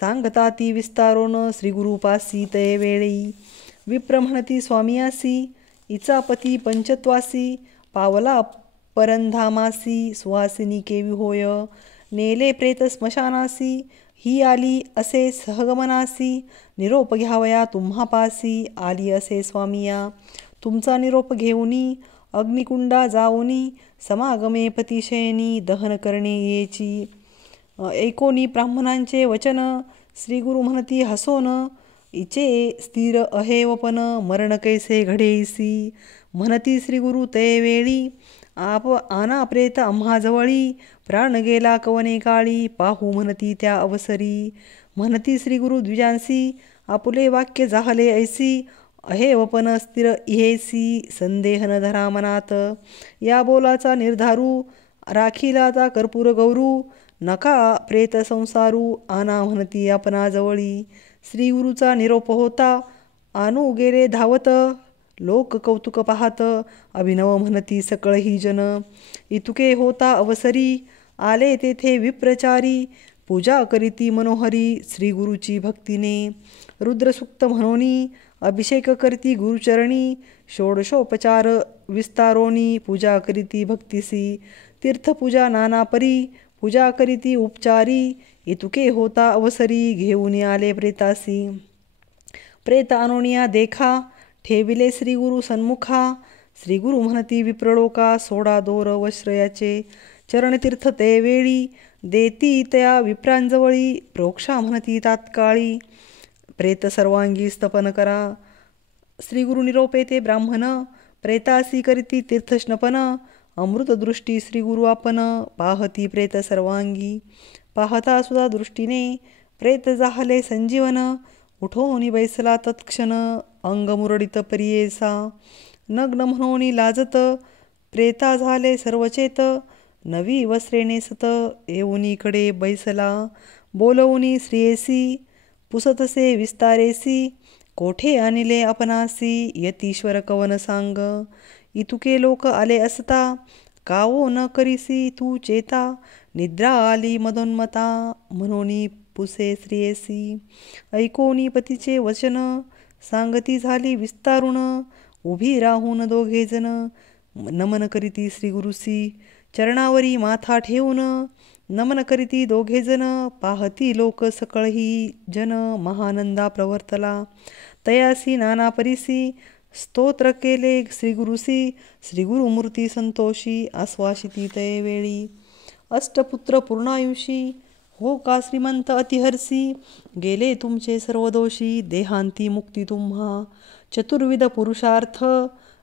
सांगता ती विस्तारोन श्रीगुरुपासी ते वेळी. विप्र म्हणती स्वामियासी इचा पती पंचत्वासी. पावला परंधामासी सुवासिनी केवी होय. नेले प्रेत स्मशानासी ही आली असे सहगमनासी. निरोप घ्यावया तुम्हा पासी आली असे स्वामिया. तुमचा निरोप घेऊनी अग्निकुंडा जाऊनी समागमे पतिशयनी दहन करणे येची. ऐकोनी ब्राह्मणांचे वचन श्रीगुरु म्हणती हसोन, इचे स्थिर अहेवपन मरण कैसे घडेसी. म्हणती श्रीगुरु ते वेळी, आप आना प्रेत आम्हाजवळी, प्राण गेला कवने काळी, पाहू म्हणती त्या अवसरी. म्हणती श्रीगुरु द्विजांसी, आपुले वाक्य जाहले ऐसी, अहेवपन स्थिर इहेसी, संदेह न धरा मनात. या बोलाचा निर्धारू, राखीलाचा कर्पूर गौरू, नका प्रेत संसारू, आना म्हणती आपणाजवळी. श्रीगुरूचा निरोप होता, आणू गेले धावत, लोक कौतुक पाहत, अभिनव म्हणती सकळही जन. इतुके होता अवसरी, आले तेथे विप्रचारी, पूजा करीती मनोहरी श्रीगुरूची भक्तीने. रुद्रसूक्त म्हणोनी अभिषेक करती गुरुचरणी, षोडशोपचार विस्तारोनी पूजा करीती भक्तिसी. तीर्थपूजा नानापरी, पूजा करीती उपचारी, इतुके होता अवसरी, घेऊन आले प्रेतासी. प्रेत आणोनिया देखा, ठेविले श्रीगुरु सन्मुखा. श्रीगुरु म्हणती विप्रलोका, सोडा दोर वश्रयाचे. चरणतीर्थ ते वेळी, देती त्या विप्रांजवळी, प्रोक्षा म्हणती तात्काळी. प्रेत सर्वांगी स्तपन करा, श्रीगुरु निरोपे ते ब्राह्मण. प्रेतासी करीती तीर्थस्नपन, अमृतदृष्टी श्रीगुरु आपण. पाहती प्रेत सर्वांगी, पाहता सुद्धा दृष्टीने, प्रेत जाहले संजीवन. उठोनी बैसला तत्क्षण, अंग मुरडित परियेसा. नग्न म्हणोनी लाजत, प्रेता झाले सर्वचेत. नवी वस्त्रे नेसत, येऊनी कडे बैसला. बोलवूनी श्रियेसी, पुसतसे विस्तारेसी. कोठे आणले आपणासी, यतीश्वर कवन सांग. इतुके लोक आले असता, कावो न करीसी तू चेता. निद्रा आली मदोन्मता, म्हणोनी पुसे श्रियेसी. ऐकोनी पतीचे वचन, सांगती झाली विस्तारुण. उभी राहून दोघे जण, नमन करीती श्रीगुरुसी. चरणावरी माथा ठेवून, नमन करीती दोघे जण. पाहती लोक सकळही जन, महानंदा प्रवर्तला. तयासी नाना परिसी, स्तोत्र केले श्रीगुरुसी. श्रीगुरु मूर्ती संतोषी, आश्वासिती तये वेळी. अष्टपुत्र पूर्णायुषी, हो का श्रीमंत अतिहर्षी. गेले तुमचे सर्व दोषी, देहांती मुक्ती तुम्हा. चतुर्विध पुरुषार्थ,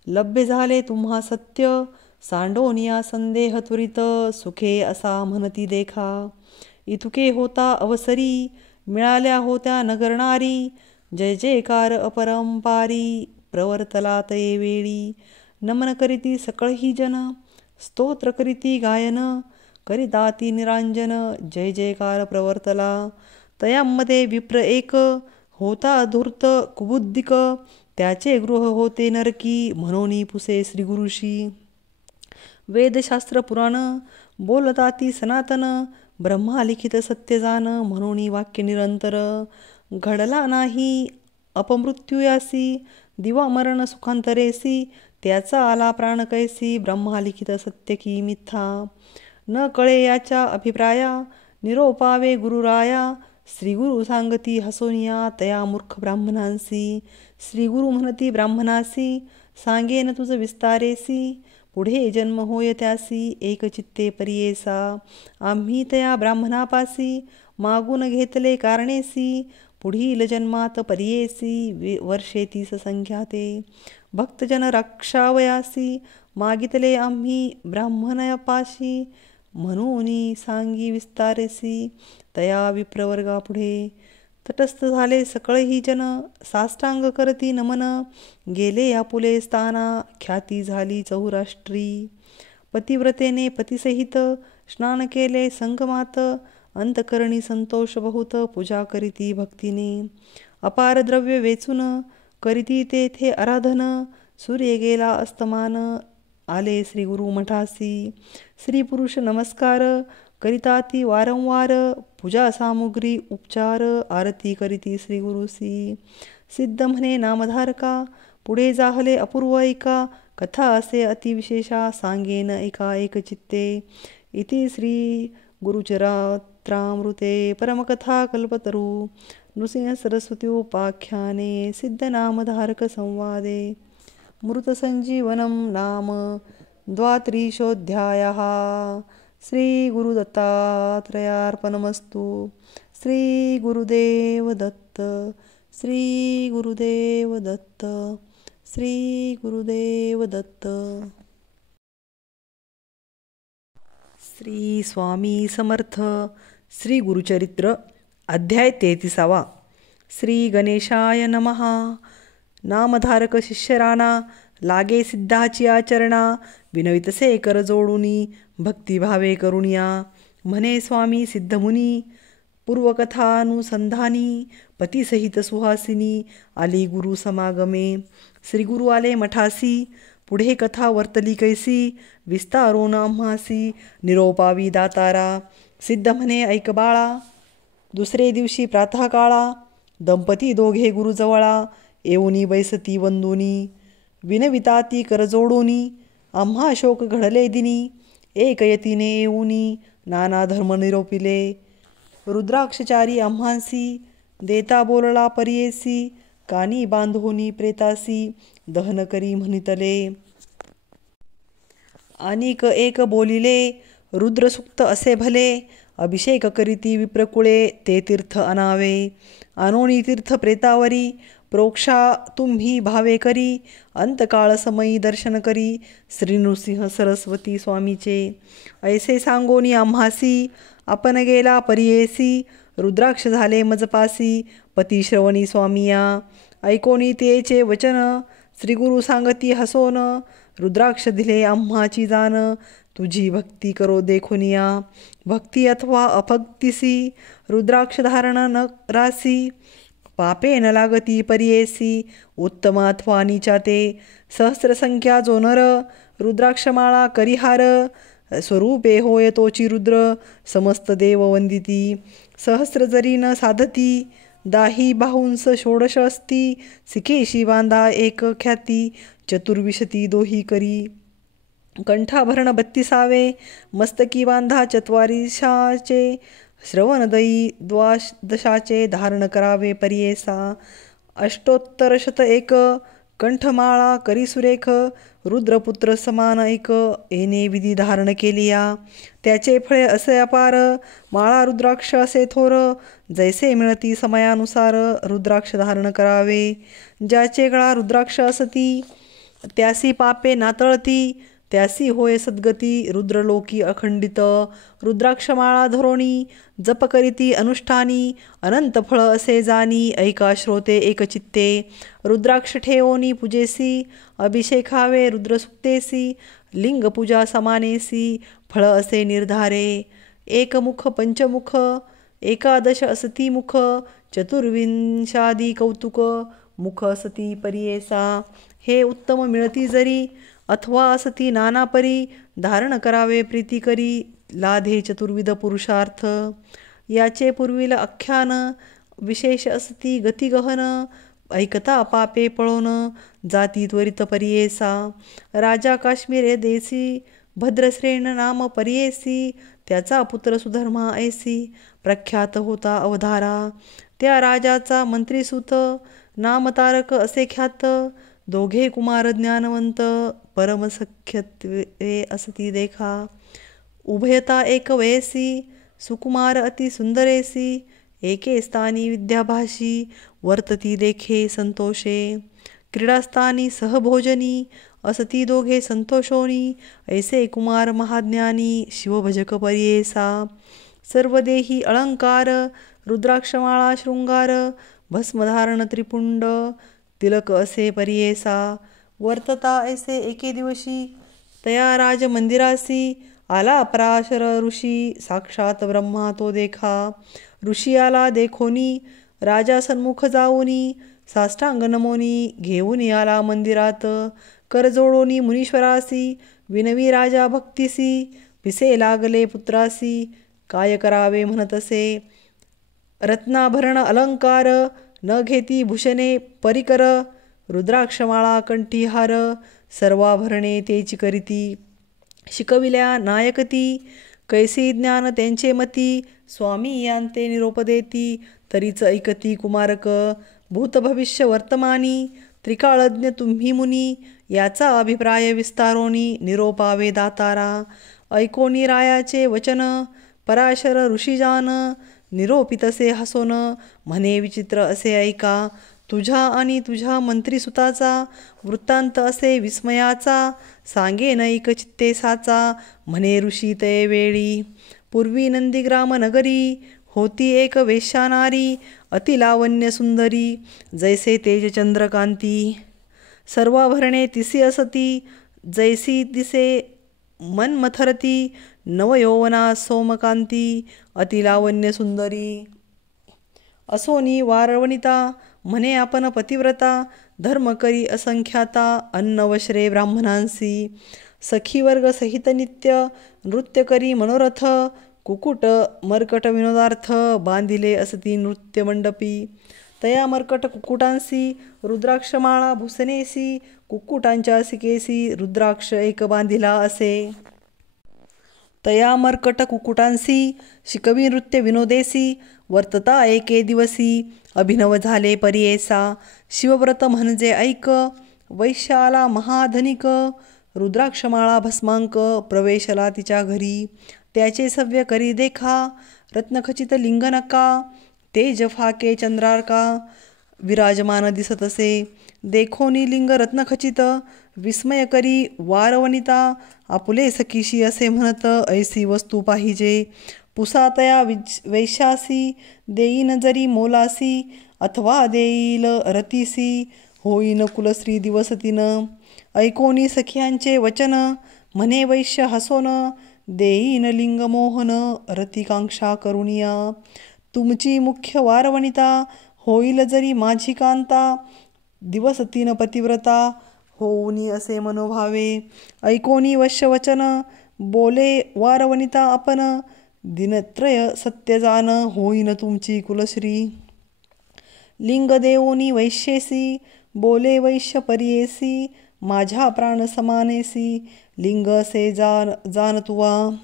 लभ्य झाले तुम्हा सत्य. सांडोनिया संदेह त्वरित, सुखे असा म्हणती देखा. इतुके होता अवसरी, मिळाल्या होत्या नगरनारी. जय जयकार अपरंपारी, प्रवर्तला तये वेळी. नमन करीती सकळही जन, स्तोत्र करीती गायन. करिताती निरांजन, जय जयकार प्रवर्तला. तयामध्ये विप्र एक, होता धूर्त कुबुद्धिक. त्याचे गृह होते नरकी, म्हणोनी पुसे श्रीगुरुशी. वेदशास्त्र पुराण, बोलताती सनातन. ब्रह्मा लिखित सत्य जान, म्हणोनी वाक्य निरंतर. घडला नाही अपमृत्युयासी, दिवा मरण सुखांतरेसी. त्याचा आला प्राण कैसी, ब्रह्मा लिखित सत्य की मिथ्या. न कळे याच्या अभिप्राया, निरोपावे गुरुराया. श्रीगुरु सांगती हसोनिया, तया मूर्ख ब्राह्मणांसी. श्रीगुरु म्हणती ब्राह्मणासी, सांगेन तुझ विस्तारेसी. पुढे जन्म होय त्यासी, एक चित्ते परियेसा. आम्ही तया ब्राह्मणापासी, मागून घेतले कारणेसी. पुढील जन्मात परियेसी, वर्षे 30 संख्याते. भक्तजन रक्षावयासी, मागितले आम्ही ब्राह्मणापाशी. म्हणून सांगी विस्तारेसी, तया विप्रवर्गा पुढे. तटस्थ झाले सकळही जन, साष्टांग करती नमन. गेले आपुले स्थाना, ख्याती झाली चौराष्ट्री. पतिव्रतेने पतिसहित, स्नान केले संगमात. अंतकरणी संतोष बहुत, पूजा करीती भक्तीने. अपार द्रव्य वेचून, करीती तेथे आराधन. सूर्य गेला अस्तमान, आले श्रीगुरु मठासी. श्री पुरुष नमस्कार, करिताती वारंवार. पूजा सामुग्री उपचार, आरती करीती श्रीगुरुसी. सिद्ध म्हणे नामधारका, पुढे जाहले अपूर्व ऐका. कथा असे अतिविशेषा, सांगेन एका एक चित्ते. इति श्री गुरुचरित्रामृते परमकथा कल्पतरू नृसिंह सरस्वती उपाख्याने सिद्धनामधारक संवादे मृतसंजीवनं नाम द्वात्रिंशोऽध्यायः। श्रीगुरुदत्तात्रेयार्पणमस्तु। श्रीगुरुदेवदत्त श्रीगुरुदेवदत्त श्रीगुरुदेवदत्त। श्री स्वामी समर्थ। श्री गुरुचरित्र अध्याय 33। श्री गणेशाय नमः। नामधारक शिष्यराना लागे सिद्धाची आचरणा, विनवितसे कर जोडुनी भक्तिभावे करुणिया। म्हणे स्वामी सिद्धमुनी पूर्वकथानुसंधानी, पतीसहित सुहासिनी आली गुरु समागमे। श्री गुरु आले मठासी, पुढे कथा वर्तली कैसी, विस्तारोन आम्हासी निरोपावी दातारा। सिद्ध म्हणे ऐक बाळा, दुसरे दिवशी प्रातःकाळा दंपती दोघे गुरुजवळा, येऊनी बैसती वंदुनी विनविताती करजोडुनी। आम्हा शोक घडले दिनी, एक यतीने येऊनी नाना धर्म निरोपिले। रुद्राक्षचारी आम्हासी देता बोलला परियेसी, कानी बांधोनी प्रेतासी दहन करी म्हणितले। अनिक एक बोलिले रुद्रसुक्त असे भले, अभिषेक करीती विप्रकुळे ते तीर्थ अनावे। अनोनी तीर्थ प्रेतावरी प्रोक्षा तुम्ही भावे करी, अंतकाळ समयी दर्शन करी श्री नृसिंह सरस्वती स्वामीचे। ऐसे सांगोनी आम्हासी आपण गेला परियेसी, रुद्राक्ष झाले मजपासी पती श्रवणी स्वामिया। ऐकोनी तेचे वचन श्रीगुरु सांगती हसोन, रुद्राक्ष दिले आम्हाची जान तुझी भक्ती करो देखुनिया। भक्ती अथवा अभक्तिसी रुद्राक्ष धारण न रासी, पापे न लागती परियेसी उत्तम अथवा नीचा ते। सहस्रसंख्या जो नर रुद्राक्षमाळा करिहार, स्वरूपे होय तोची रुद्र समस्त देव वंदिती। सहस्र जरी न साधती दाही बाहुंस षोडश असती, सिकेशी बांधा एक ख्याती चतुर्विशती दोही करी। कंठाभरण 32 मस्तकी बांधा चत्वारिशाचे, श्रवणदयी द्वादशाचे धारण करावे परियेसा। अष्टोत्तरशत एक कंठमाळा करी सुरेख, रुद्रपुत्र समान एक येणे विधी धारण केलिया। त्याचे फळे असे अपार माळा रुद्राक्ष असे थोर, जैसे मिळती समयानुसार रुद्राक्ष धारण करावे। ज्याचे गळा रुद्राक्ष असती त्यासी पापे नातळती, त्यासी होय सद्गती रुद्रलोकी अखंडित। रुद्राक्षमाळा धरोणी जप करीती अनुष्ठानी, अनंत फळ असे जाणी ऐका श्रोते एकचित्ते। रुद्राक्ष ठेवोनी पूजेसी, अभिषेकावे रुद्रसुक्तेसी, लिंग पूजा समानेसी फळ असे निर्धारे। एकमुख पंचमुख एकादश असती मुख, चतुर्विंशादी कौतुक मुख असती परियेसा। हे उत्तम मिळती जरी अथवा असती नाना परी, धारण करावे प्रीती करी लाधे चतुर्विध पुरुषार्थ। याचे पूर्वील आख्यान विशेष असती गती गहन, ऐकता पापे पळोन जाती त्वरित परियेसा। राजा काश्मीरे देसी भद्रश्रेण नाम परियेसी, त्याचा पुत्र सुधर्मा ऐसी प्रख्यात होता अवधारा। त्या राजाचा मंत्रीसुत नाम तारक असे ख्यात, दोघे कुमार ज्ञानवंत परम सख्यत्वे असती देखा। उभयता एक वयसी सुकुमार अति सुंदरेसी, एके स्थानी विद्याभाषी वर्तती देखे संतोषे। क्रीडास्थानी सहभोजनी असती दोघे संतोषोनी, ऐसे कुमार महाज्ञानी शिवभजक परियेसा। सर्वदेही अलंकार रुद्राक्षमाळा शृंगार, भस्मधारण त्रिपुंड तिलक असे परियेसा। वर्तता ऐसे एके दिवशी तया राज मंदिरासी, आला पराशर ऋषी साक्षात ब्रह्मा तो देखा। ऋषी आला देखोनी राजा सन्मुख जाऊनी, साष्टांग नमोनी घेऊन आला मंदिरात। करजोडोनी मुनीश्वरासी विनवी राजा भक्तीसी, पिसे लागले पुत्रासी काय करावे म्हणतसे। रत्नाभरण अलंकार न घेती भूषणे परिकर, रुद्राक्षमाळा कंठीहार सर्वाभरणे तेची करीती। शिकविल्या नायकती कैसी ज्ञान त्यांचे मती, स्वामी यांते निरोप देती तरीच ऐकती कुमारक। भूतभविष्य वर्तमानी त्रिकाळज्ञ तुम्ही मुनी, याचा अभिप्राय विस्तारोनी निरोपावे दातारा. ऐकोनी रायाचे वचन पराशर ऋषीजान. निरोपितसे हसोन म्हणे विचित्र असे ऐका. तुझ्या आणि तुझ्या मंत्रीसुताचा वृत्तांत असे विस्मयाचा. सांगेन ऐक चित्ते साचा म्हणे ऋषी ते वेळी. पूर्वी नंदीग्राम नगरी होती एक वेश्यानारी. अतिलावण्य सुंदरी जैसे तेज चंद्रकांती. सर्वाभरणे तिसी असती जैसी दिसे मन मथरती. नवयौवना सोमकांती अतिलावण्य सुंदरी. असोनी वारवनिता म्हणे आपण पतिव्रता. धर्म करी असंख्याता अन्नवश्रे ब्राह्मणांसी. सखीवर्ग सहित नित्य नृत्य करी मनोरथ. कुकुट मर्कट विनोदार्थ बांधिले असती नृत्य मंडपी. तया मर्कट कुक्कुटांसी रुद्राक्षमाळा भूषणेसी. कुक्कुटांच्या सिकेसी रुद्राक्ष एक बांधिला असे. तया मर्कट कुक्कुटांसी शिकवी नृत्य विनोदेसी. वर्तता एके दिवसी अभिनव झाले परियेसा. शिवव्रत म्हणजे ऐक वैश्याला महाधनिक. रुद्राक्षमाळा भस्मांक प्रवेशला तिच्या घरी. त्याचे सव्य करी देखा रत्नखचित लिंग नका. तेज फाके चंद्रार्का विराजमान दिसत असे. देखोनी लिंग रत्नखचित विस्मय करी वारवनिता. आपुले सखीशी असे म्हणत ऐसी वस्तू पाहिजे. पुसातया वैश्यासी देईन जरी मोलासी. अथवा देईल रतीसी होईन कुलश्री दिवसतीन. ऐकोनी सखियांचे वचन म्हणे वैश्य हसोन. देईन लिंग मोहन रतिकांक्षा करुणिया. तुमची मुख्य वारवनिता होईल जरी माझी कांता. दिवसतीन पतिव्रता होऊनी असे मनोभावे. ऐकोनी वश्य वचन बोले वारवनिता आपण. दिनत्रय सत्य जान होईन तुमची कुलश्री. लिंग देऊनी वैश्येसी बोले वैश्य परियेसी. माझ्या प्राण समानेसी लिंग असे जान तुवा.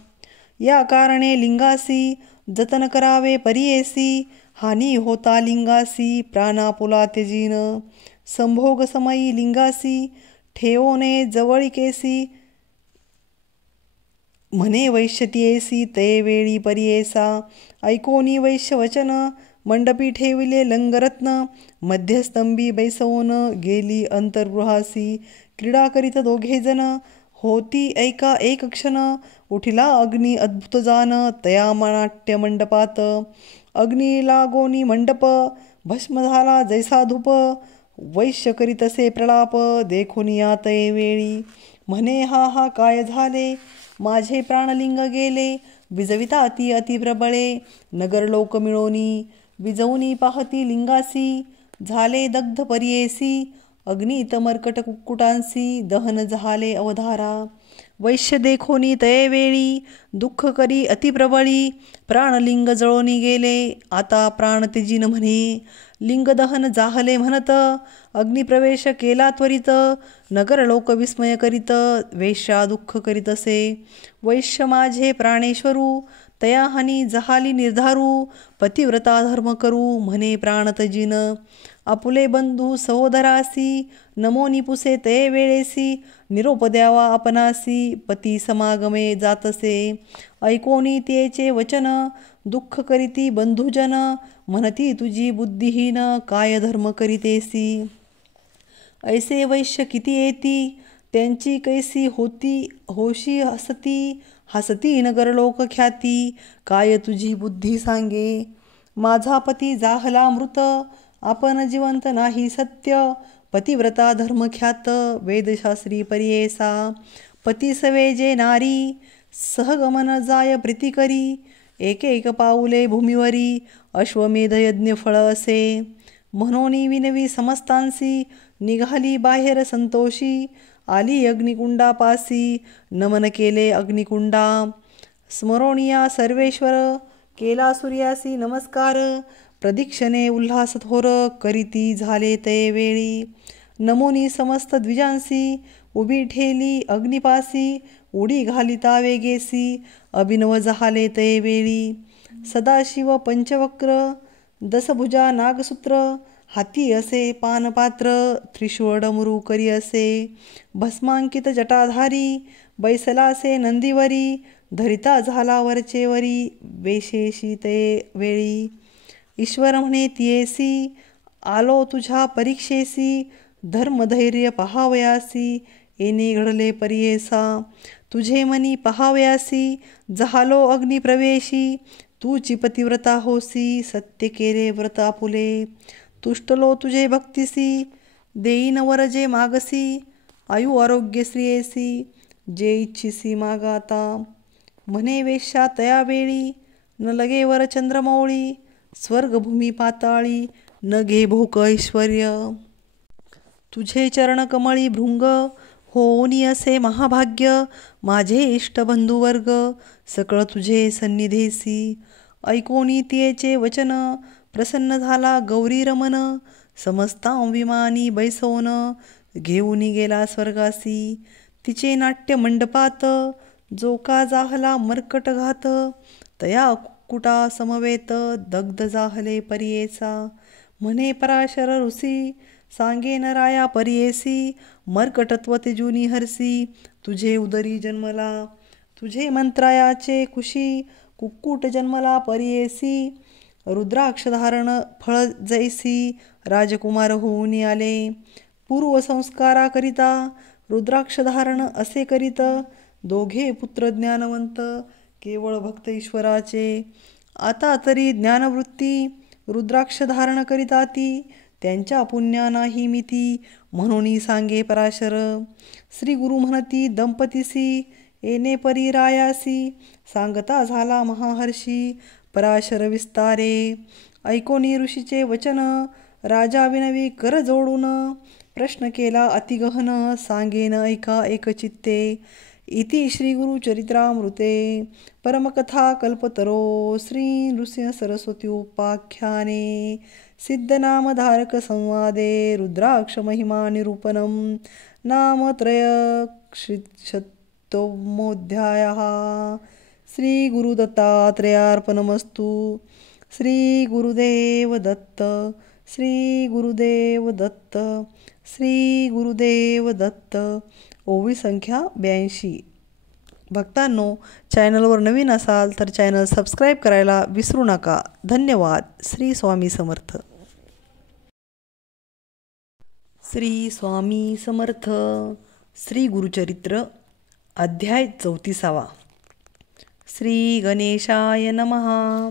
या कारणे लिंगासी जतन करावे परियेसी. हानी होता लिंगासी प्राणापुला त्यजीन. संभोग समयी लिंगासी ठेवोने जवळिकेसी. म्हणे वैश्यतियेसी ते वेळी परियेसा. ऐकोनी वैश्य वचन मंडपी ठेविले लंगरत्न. मध्यस्तंभी बैसवून गेली अंतर्गृहासी. क्रीडा करीत दोघे जण होती ऐका एक क्षण. उठिला अग्नी अद्भुत जान तया नाट्य मंडपात. अग्नी लागोनी मंडप भस्म झाला जैसा धूप. वैश्य करीतसे प्रलाप देखोनी यातये वेळी. म्हणे हा हा काय झाले माझे प्राणलिंग गेले. विजविता ती अतिप्रबळे नगरलोक मिळोनी. विजवूनी पाहती लिंगासी झाले दग्ध परियेसी. अग्नीत मर्कट कुक्कुटांसी दहन झाले अवधारा. वैश्य देखोनी तये वेळी दुःख करी अतिप्रबळी. प्राणलिंग जळोनी गेले आता प्राण त्यजीन म्हणे. लिंग दहन जाहले म्हणत अग्निप्रवेश केला त्वरित. नगरलोक विस्मय करीत वेश्या दुःख करीतसे. वैश्य माझे प्राणेश्वरू तया हानी जहाली निर्धारू. पतिव्रता धर्म करू म्हणे प्राण तजीन. आपुले बंधू सहोदरासी नमोनी पुसे ते वेळेसी. निरोप द्यावा आपणासी पती समागमे जातसे. ऐकोनी तेचे वचन दुःख करीती बंधुजन. म्हणती तुझी बुद्धिहीन काय धर्म करीतेसी. ऐसे वैश्य किती येती त्यांची कैसी होती होशी हसती. हसती नगरलोक ख्याती काय तुझी बुद्धी सांगे. माझा पती जाहला मृत आपण जिवंत नाही सत्य. पतिव्रता धर्मख्यात वेदशास्त्री परियेसा. पती सवेजे नारी सहगमन जाय प्रीती करी. एक एक पाऊले भूमीवरी अश्वमेध यज्ञ फळ असे. म्हणोनी विनवी समस्तांसी निघाली बाहेर संतोषी. आली अग्निकुंडापासी नमन केले अग्निकुंडा. स्मरोनिया सर्वेश्वर केला सूर्यासी नमस्कार. प्रदीक्षणे उल्हास थोर करीती झाले ते वेळी. नमोनी समस्त द्विजांसी उभी ठेली अग्निपासी. उडी घालिता वेगेसी अभिनव झाले ते वेळी. सदाशिव पंचवक्र दसभुजा नागसूत्र हाती असे पानपात्र, त्रिशूळ डमरू करी असे, भस्मांकित जटाधारी, बैसलासे नंदीवरी, धरिता झाला वरचेवरी, वेशेशी ते वेळी. ईश्वर म्हणे तियेसी, आलो तुझ्या परीक्षेसी, धर्मधैर्य पहावयासी, येणे घडले परियेसा. तुझे मनी पहावयासी, जहालो अग्निप्रवेशी, तूची पतिव्रता होसी, सत्य केले व्रत आपुले. तुष्टलो तुझे भक्तिसी, देईन वर जे मागसी, आयु आरोग्य श्रियेसी, जे इच्छिसी मागाता. म्हणे वेश्या तया वेळी, न लगे वर चंद्रमौळी, स्वर्गभूमी पाताळी, न घे भोक ऐश्वर्य. तुझे चरण कमळी भृंग, होऊनी असे महाभाग्य, माझे इष्ट बंधुवर्ग, सकळ तुझे सन्निधेसी. ऐकोनी तियेचे वचन, प्रसन्न झाला गौरी रमन, समस्तां विमानी बैसोन, घेऊनी गेला स्वर्गासी. तिचे नाट्य मंडपात, जो का जाहला मर्कट घात, तया कुकुटा समवेत, दग्ध जाहले परियेसा. म्हणे पराशर ऋषी, सांगेन राया परियेसी, मर्कटत्व तेजुनी हरसी, तुझे उदरी जन्मला. तुझे मंत्रायाचे कुशी, कुक्कुट जन्मला परियेसी, रुद्राक्ष धारण फळ जैसी, राजकुमार होऊन आले. पूर्वसंस्कारा करिता, रुद्राक्ष धारण असे करीत, दोघे पुत्र ज्ञानवंत, केवळ भक्त ईश्वराचे. आता तरी ज्ञानवृत्ती, रुद्राक्ष धारण करिता ती, त्यांच्या पुण्या नाही मिती, म्हणून सांगे पराशर. श्री गुरु म्हणती दंपतीसी, येणे परी रायासी, सांगता झाला महाहर्षी, पराशर विस्तारे. ऐकोनी ऋषीचे वचन, राजा विनवी कर जोडून, प्रश्न केला अतिगहन, सांगेन ऐका एकचित्ते. इति श्री गुरुचरित्रामृते परमकथा कल्पतरो श्री नृसिंह सरस्वती उपाख्याने सिद्धनामधारक संवादे रुद्राक्ष महिमा निरूपणम नाम त्रयक्षिशतमोऽध्यायः. श्री गुरुदत्तात्रेयार्पणमस्तु. श्री गुरुदेव दत्त. श्री गुरुदेव दत्त. श्री गुरुदेव दत्त. ओवी संख्या 82. भक्तांनो, चॅनलवर नवीन असाल तर चॅनल सबस्क्राईब करायला विसरू नका. धन्यवाद. श्री स्वामी समर्थ. श्री स्वामी समर्थ. श्री गुरुचरित्र अध्याय 34. श्री गणेशाय नमः.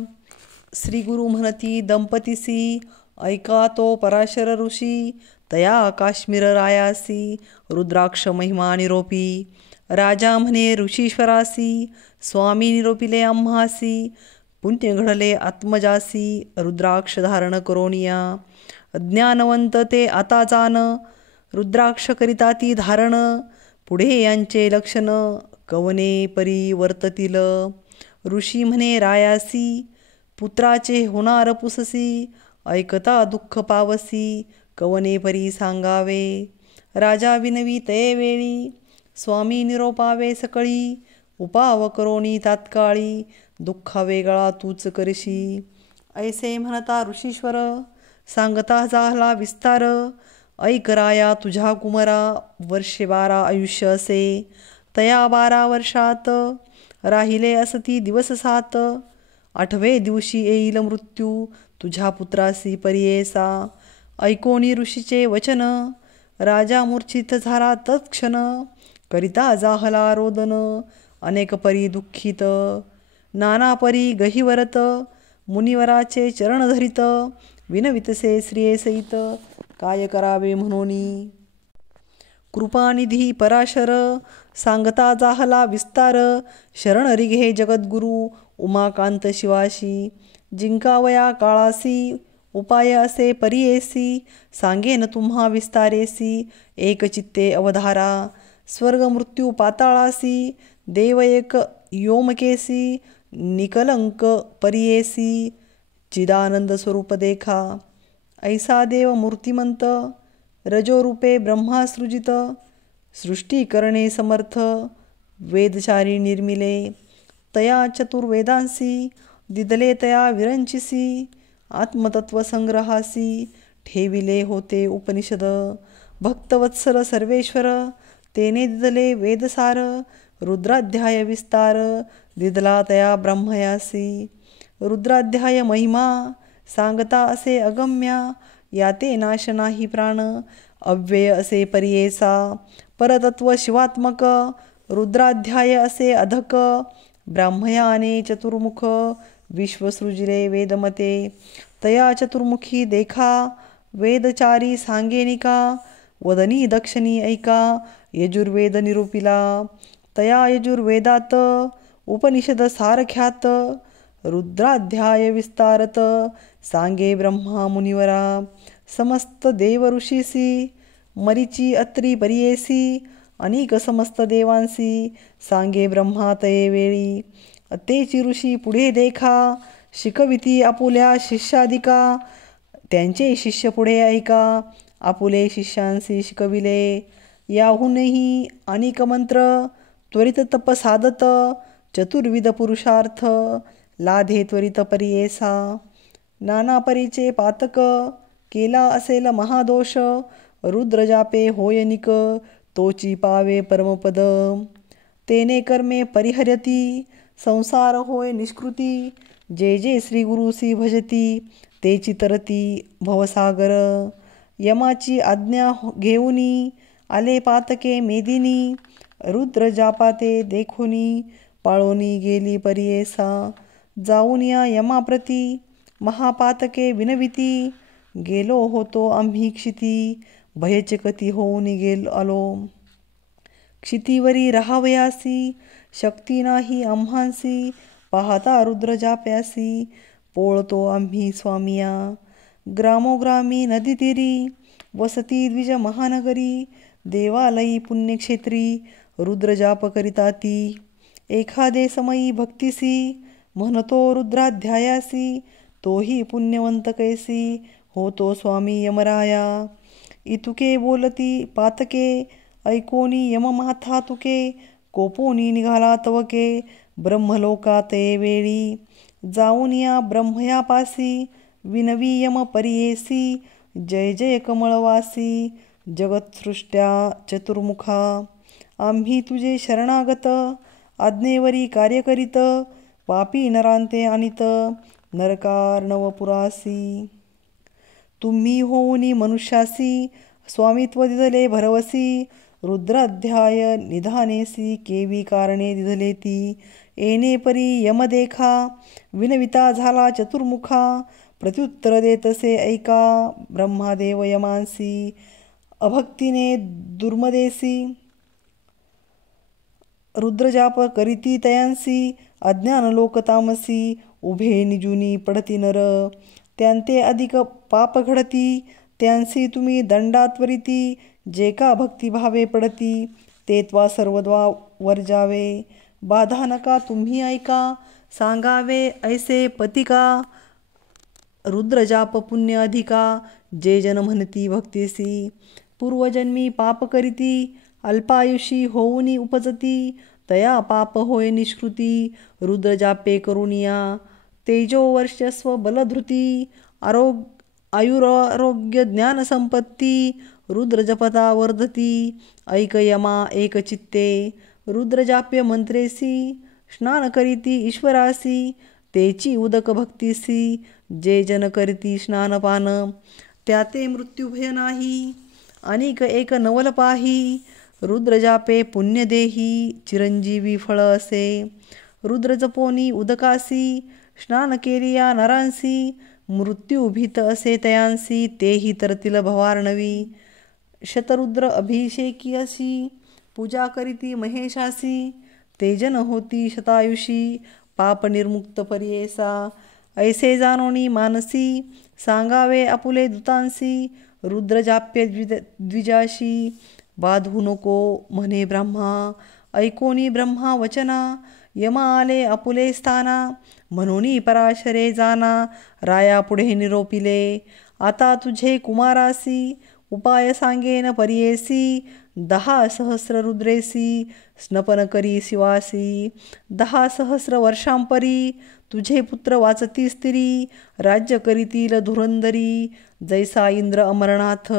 श्री गुरु म्हणती दंपतीसी, ऐका तो पराशर ऋषी, तया काश्मीर रायासी, रुद्राक्ष महिमा निरोपी. राजा म्हणे ऋषीश्वरासी, स्वामी निरोपिले आम्हासी, पुण्य घडले आत्मजासी, रुद्राक्ष धारण करोनिया. ज्ञानवंत ते आता जाण, रुद्राक्ष करिता ती धारण, पुढे यांचे लक्षण, कवने परी वर्ततील. ऋषी म्हणे रायासी, पुत्राचे होणार पुससी, ऐकता दुःख पावसी, कवने परी सांगावे. राजा विनवी तये वेळी, स्वामी निरोपावे सकळी, उपाव करोनी तात्काळी, दुःखा वेगळा तूच करशी. ऐसे म्हणता ऋषीश्वर, सांगता झाला विस्तार, ऐक राया तुझ्या कुमरा, वर्षे 12 आयुष्य असे, तया 12 वर्षात, राहिले असती दिवस 7, 8वे दिवशी येईल मृत्यू, तुझ्या पुत्रासी परियेसा. ऐकोनी ऋषीचे वचन, राजा मूर्छित झाला तत्क्षण, करिता जाहला रोदन, अनेक परी दुःखित. नाना परी गहिवरत, मुनिवराचे चरण धरित, विनवितसे श्रियेसहित, काय करावे म्हणोनी. कृपानिधी पराशर, सांगता जाहला विस्तार, शरण रिघे जगद्गुरु, उमाकांत शिवाशी. जिंकावया काळासी, उपाय असे परियेसी, सांगेन तुम्हा विस्तारेसी, एकचित्ते अवधारा. स्वर्ग मृत्यू पाताळासी, देव एक योमकेसी, निकलंक परियेसी, चिदानंद स्वरूप देखा. ऐसा देव मूर्तिमंत, रजोरूपे ब्रह्मासृजित, सृष्टी करणे समर्थ, वेदचारी निर्मिले. तया चतुर्वेदांसी, दिदले तया विरंचिसी, आत्मतत्व संग्रहासी, ठेविले होते उपनिषद. भक्तवत्सल सर्वेश्वर तेने दिदले वेदसार. रुद्राध्याय विस्तार दिदला तया ब्रह्मयासी. रुद्राध्याय महिमा सांगता असे अगम्या. याते नाश नाही प्राण अव्यय असे परियेसा. परतत्व शिवात्मक रुद्राध्याय असे अधक. ब्राह्मयाने चतुर्मुख विश्वसृजिले वेदमते. तया चतुर्मुखी देखा वेदचारी सांगेनिका. वदनी दक्षिणी ऐका यजुर्वेद निरूपिला. तया यजुर्वेदात उपनिषद सारख्यात. रुद्राध्याय विस्तारत सांगे ब्रह्मा मुनिवरा. समस्त देव ऋषीसी मरीची अत्री परियेसी. अनेक समस्त देवांसी सांगे ब्रह्मा तये वेळी. तेची ऋषी पुढे देखा शिकविती आपुल्या शिष्यादिका. त्यांचे शिष्य पुढे ऐका आपुले शिष्यांसी शिकविले. याहूनही अनेक मंत्र त्वरित तप साधत. चतुर्विध पुरुषार्थ लाधे त्वरित परियेसा. नाना परीचे पातक केला असेल महादोष. रुद्रजापे होय निक तोची पावे परमपद. तेने कर्मे परिहर्यती संसार होय निष्कृती. जे जे श्री गुरुसी भजती तेची तरती भवसागर. यमाची आज्ञा घेऊनी आले पातके मेदिनी. रुद्र जापाते देखुनी पाळोनी गेली परियेसा. जाऊन या यमाप्रती महापातके विनविती. गेलो होतो आम्ही क्षिती भयचकती होऊन गेल आलो. क्षितीवरी राहावयासी शक्ती नाही आम्हांसी. पाहता रुद्र जाप्यासी पोळतो आम्ही स्वामिया. ग्रामोग्रामी नदीतीरी वसती द्विज महानगरी. देवालयी पुण्यक्षेत्री रुद्रजाप करिता ती. एखादे समयी भक्तिसी म्हणतो रुद्राध्यायासी. तोही पुण्यवंत कैसी होतो स्वामी यमराया. इतुके बोलती पातके ऐकोनी यममाथा तुके. कोपोनी निघाला तवके ब्रह्मलोकात वेळी. जाऊन या ब्रह्मयापासी विनवी यम परियेसी. जय जय कमळवासी जगत्सृष्ट्या चतुर्मुखा. आम्ही तुझे शरणागत आज्ञेवरी कार्य करीत. पापी नरांते आणित नरकार्णवपुरासी. तुम्ही होऊनी मनुष्यासी स्वामित्व दिदले भरवसी. रुद्राध्याय निधानेसी केवी कारणे दिदले ती. येणे परी यम देखा विनविता झाला चतुर्मुखा. प्रत्युत्तर देतसे ऐका ब्रह्मादेव यमांसी. अभक्तीने दुर्मदेसी रुद्रजाप करीती तयांसी. अज्ञान लोक तामसी उभे निजुनी पडती नर. त्यांते अधिक पाप घडती त्यांसी तुम्ही दंडात्वरिती. जे का भक्तिभावे पडती ते त्वा सर्वद्वा वर्जावे. बाधा नका तुम्ही ऐका सांगावे ऐसे पतिका. रुद्रजाप पुण्य अधिका जे जन म्हणती भक्तीसी. पूर्वजन्मी पाप करीती अल्पायुषी होऊनी उपजती. तया पाप होय निष्कृती रुद्रजापे करुनिया. तेजो वर्चस्व बलधृती आयुरारोग्य ज्ञानसंपत्ती. रुद्रजपता वर्धती ऐक यमा एक चित्ते. रुद्रजाप्य मंत्रेसी स्नान करीती ईश्वरासी. तेची उदक भक्तीसी जे जन करीती स्नानपान. त्याते मृत्युभय नाही अनेक एक नवल पाही. रुद्रजापे पुण्यदेही चिरंजीवी फळ असे. रुद्रजपोनी उदकासी स्नान केलिया नरांसी. मृत्यू भीत असे तयांसी तेही तरतील भवार्णवी. शतरुद्र अभिषेकी अशी पूजा करीती महेशासी. तेजन होती शतायुषी पाप निर्मुक्त परियेसा. ऐसे जानोनी मानसी सांगावे आपुले दूतांसी. रुद्रजाप्य द्विजाशी बाधू नको म्हणे ब्रह्मा. ऐकोनी ब्रह्मा वचना यमा आले आपुले स्थाना. म्हणून पराशरे जाना राया पुढे निरोपिले. आता तुझे कुमारासी उपाय सांगेन परियेसी. 10 सहस्र रुद्रेसी स्नपन करी शिवासी. 10 सहस्र वर्षांपरी तुझे पुत्र वाचती स्त्री. राज्य करीतील धुरंधरी जैसा इंद्र अमरनाथ.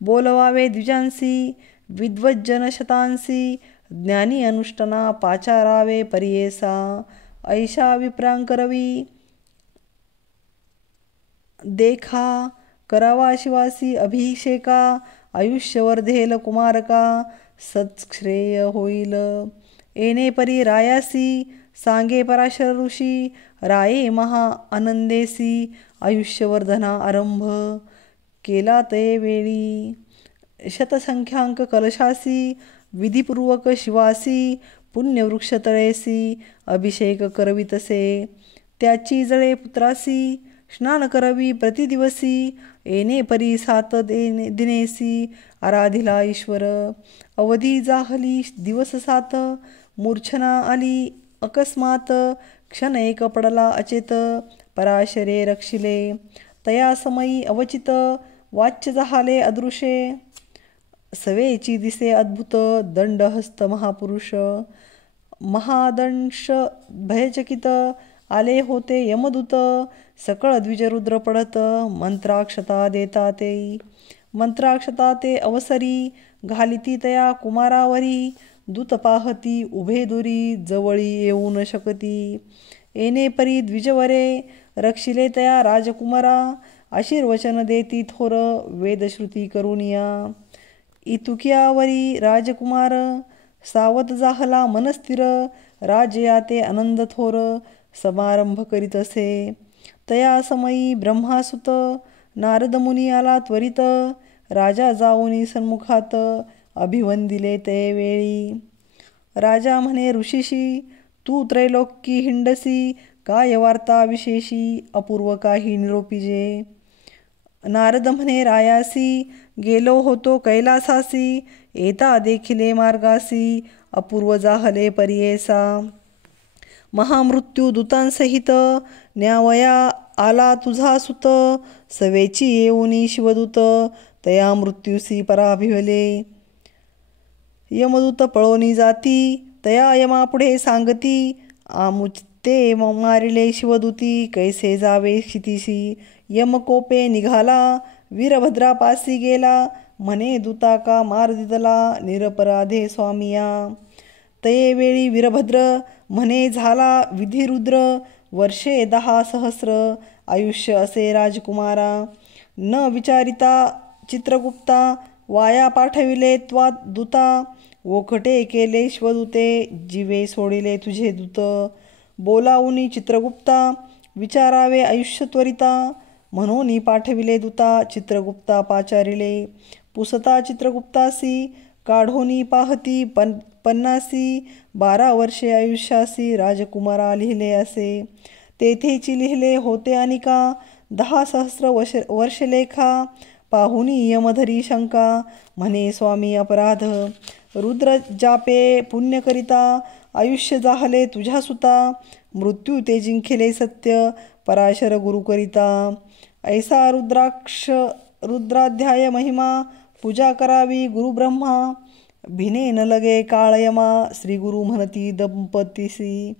बोलवावे द्विजांसी विद्वज्जन शतांसी. ज्ञानी अनुष्टना पाचारावे परियेसा. ऐशा विप्रांकरवी देखा करावा शिवासी अभिषेका. आयुष्य वर्धेल कुमारका सत्श्रेय होईल. येणे परी रायासी सांगे पराशर ऋषी. राये महा आनंदेसी आयुष्यवर्धना आरंभ केला ते वेळी. शतसंख्यांक कलशासी विधिपूर्वक शिवासी. पुण्यवृक्ष तळेसी अभिषेक करवितसे. त्याची जळे पुत्रासी स्नान करवी प्रतिदिवसी. येणे परी 7 दिनेसी आराधिला ईश्वर. अवधी जाहली दिवस 7 मूर्छना आली अकस्मात. क्षण एक पडला अचेत पराशरे रक्षिले. तया समयी अवचित वाच्य जाहले अदृशे. सवेची दिसे अद्भुत दंडहस्त महापुरुष. महादंश भयचकित आले होते यमदूत. सकळ द्विजरुद्र पडत मंत्राक्षता देता ते. मंत्राक्षता ते अवसरी घालिती तया कुमारावरी. दूत पाहती उभे दुरी जवळी येऊ न शकती. येणे परी द्विजवरे रक्षिले तया राजकुमारा. आशीर्वचन देती थोर वेदश्रुती करुनिया. इतुक्यावरी राजकुमार सावध जाहला मनस्थिर. राजयाते आनंद थोर समारंभ करीत असे. तया समयी ब्रह्मासुत नारद मुनी आला त्वरित. राजा जाऊनी सन्मुखात अभिवंदिले ते वेळी. राजा म्हणे ऋषीशी तू त्रैलोक्यी हिंडसी. काय वार्ता विशेषी अपूर्व काही निरोपिजे. नारद म्हणे रायासी गेलो होतो कैलासासी. येता देखिले मार्गासी अपूर्व जाहले परियेसा. महामृत्यू दूतांसहित न्यावया आला तुझा सुत. सवेची येऊनी शिवदूत तया मृत्यूसी पराभिवले. यमदूत पळोनी जाती तया यमापुढे सांगती. आमुचे मारिले शिवदूती कैसे जावे क्षितीशी. यमकोपे निघाला वीरभद्रापासी गेला. म्हणे दूता का मार दिदला निरपराधे स्वामिया. तये वेळी वीरभद्र म्हणे झाला विधिरुद्र. वर्षे 10 सहस्र आयुष्य असे राजकुमारा. न विचारिता चित्रगुप्ता वाया पाठविले त्वा दूता. ओखटे केले शिवदूते जीवे सोडिले तुझे दूत. बोलावूनी चित्रगुप्ता विचारावे आयुष्य त्वरिता. म्हणून पाठविले दूता चित्रगुप्ता पाचारिले. पुसता चित्रगुप्तासी काढोनी पाहती 50 12 वर्षे आयुष्यासी राजकुमारा लिहिले असे. तेथेची लिहिले होते अनिका 10 सहस्र वर्षलेखा. पाहुनी यमधरी शंका म्हणे स्वामी अपराध. रुद्र जापे पुण्य करिता आयुष्य जाहले तुझ्या सुता. मृत्यू ते जिंखिले सत्य पराशर गुरु करिता. ऐसा रुद्राध्याय महिमा पूजा करावी गुरु ब्रह्मा. भिने न लगे काळयमा श्री गुरु म्हणती दंपतीसी.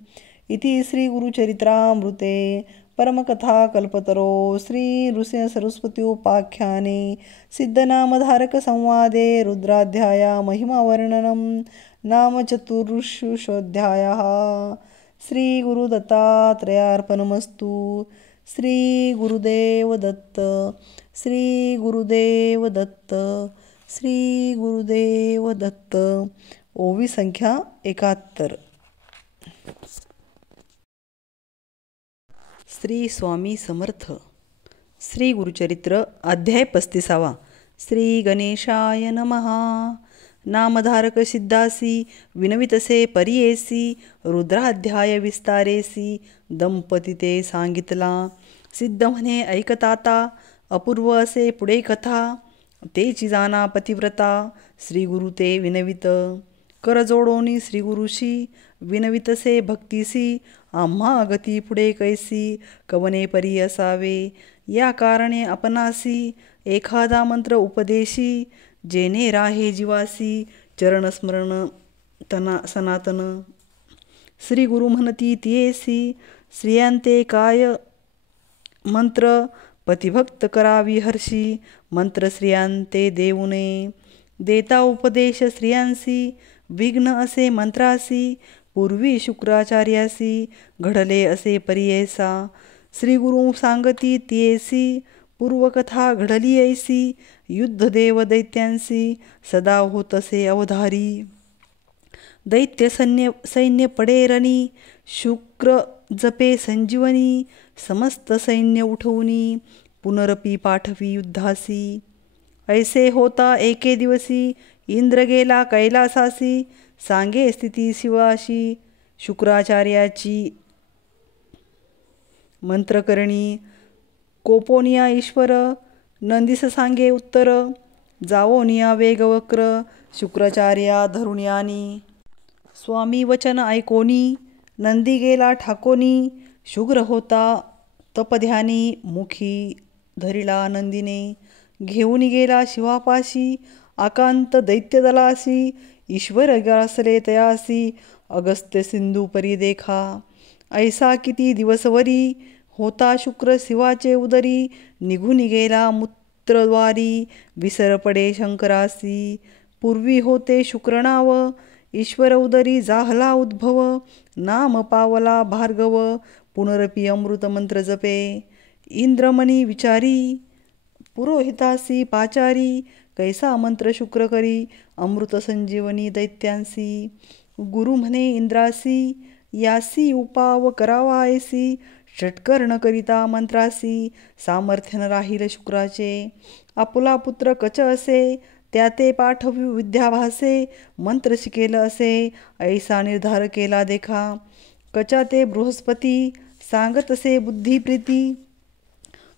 इति श्री गुरुचरित्रामृते परमकथा कल्पतरो श्री नृसिंह सरस्वती उपाख्याने सिद्धनामधारक संवादे रुद्राध्याया महिमावर्णनम नाम चतुर्दशोऽध्यायः. श्री गुरुदत्तात्रेयार्पणमस्तु. श्री गुरुदेव दत्त. श्री गुरुदेव दत्त. श्री गुरुदेव दत्त. ओवी संख्या 71. श्री स्वामी समर्थ. श्री गुरुचरित्र अध्याय 35. श्री गणेशाय नमः. नामधारक सिद्धासी विनवितसे परियेसी. रुद्राध्याय विस्तारेसी दंपती ते सांगितला. सिद्ध म्हणे ऐकताता अपूर्व असे पुढे कथा. तेची जाना पतिव्रता श्री गुरु ते विनवित. कर जोडोनी श्री गुरुशी विनवितसे भक्तीसी. आम्हा गती पुढे कैसी कवने परी असावे. या कारणे आपणासी एखादा मंत्र उपदेशी. जेने राहे जीवासी चरणस्मरण सनातन. श्री गुरु म्हणती तियेसी स्त्रियांते काय मंत्र पतिभक्त करावी हर्षी. मंत्र स्त्रियांते देऊने देता उपदेश स्त्रियांसी. विघ्न असे मंत्रासी पूर्वी शुक्राचार्यासी घडले असे परियेसा. श्री गुरु सांगती तियेसी पूर्वकथा घडली ऐसी. युद्धदेव दैत्यांसी सदा होतसे अवधारी. दैत्य सैन्य पडे रणी शुक्र जपे संजीवनी. समस्त सैन्य उठवूनी पुनरपी पाठवी युद्धासी. ऐसे होता एके दिवसी इंद्र गेला कैलासासी. सांगे स्थिती शिवाशी शुक्राचार्याची मंत्रकरणी. कोपोनिया ईश्वर नंदीस सांगे उत्तर. जावोनिया वेगवक्र शुक्राचार्या धरुण्यानी. स्वामी वचन ऐकोनी नंदी गेला ठाकोनी. शुग्र होता तपध्यानी मुखी धरिला नंदीने. घेऊन गेला शिवापाशी आकांत दैत्यदलासी. ईश्वर ग्रासले तयासी अगस्त्य सिंधू परी देखा. ऐसा किती दिवसवरी होता शुक्र शिवाचे उदरी. निघून गेला मूत्रद्वारी विसर पडे शंकरासी. पूर्वी होते शुक्र नाव ईश्वर उदरी जाहला उद्भव. नाम पावला भार्गव पुनरपी अमृत मंत्र जपे. इंद्रमणी विचारी पुरोहितासी पाचारी. कैसा मंत्र शुक्र करी अमृत संजीवनी दैत्यांसी. गुरु म्हणे इंद्रासी यासी उपाव करावा ऐसी. षटकर्ण करिता मंत्रासी सामर्थ्य न राहील शुक्राचे. आपुला पुत्र कच असे त्याते पाठवी विद्याभासे. मंत्र शिकेल असे ऐसा निर्धार केला देखा. कचा ते बृहस्पती सांगत असे बुद्धिप्रीती.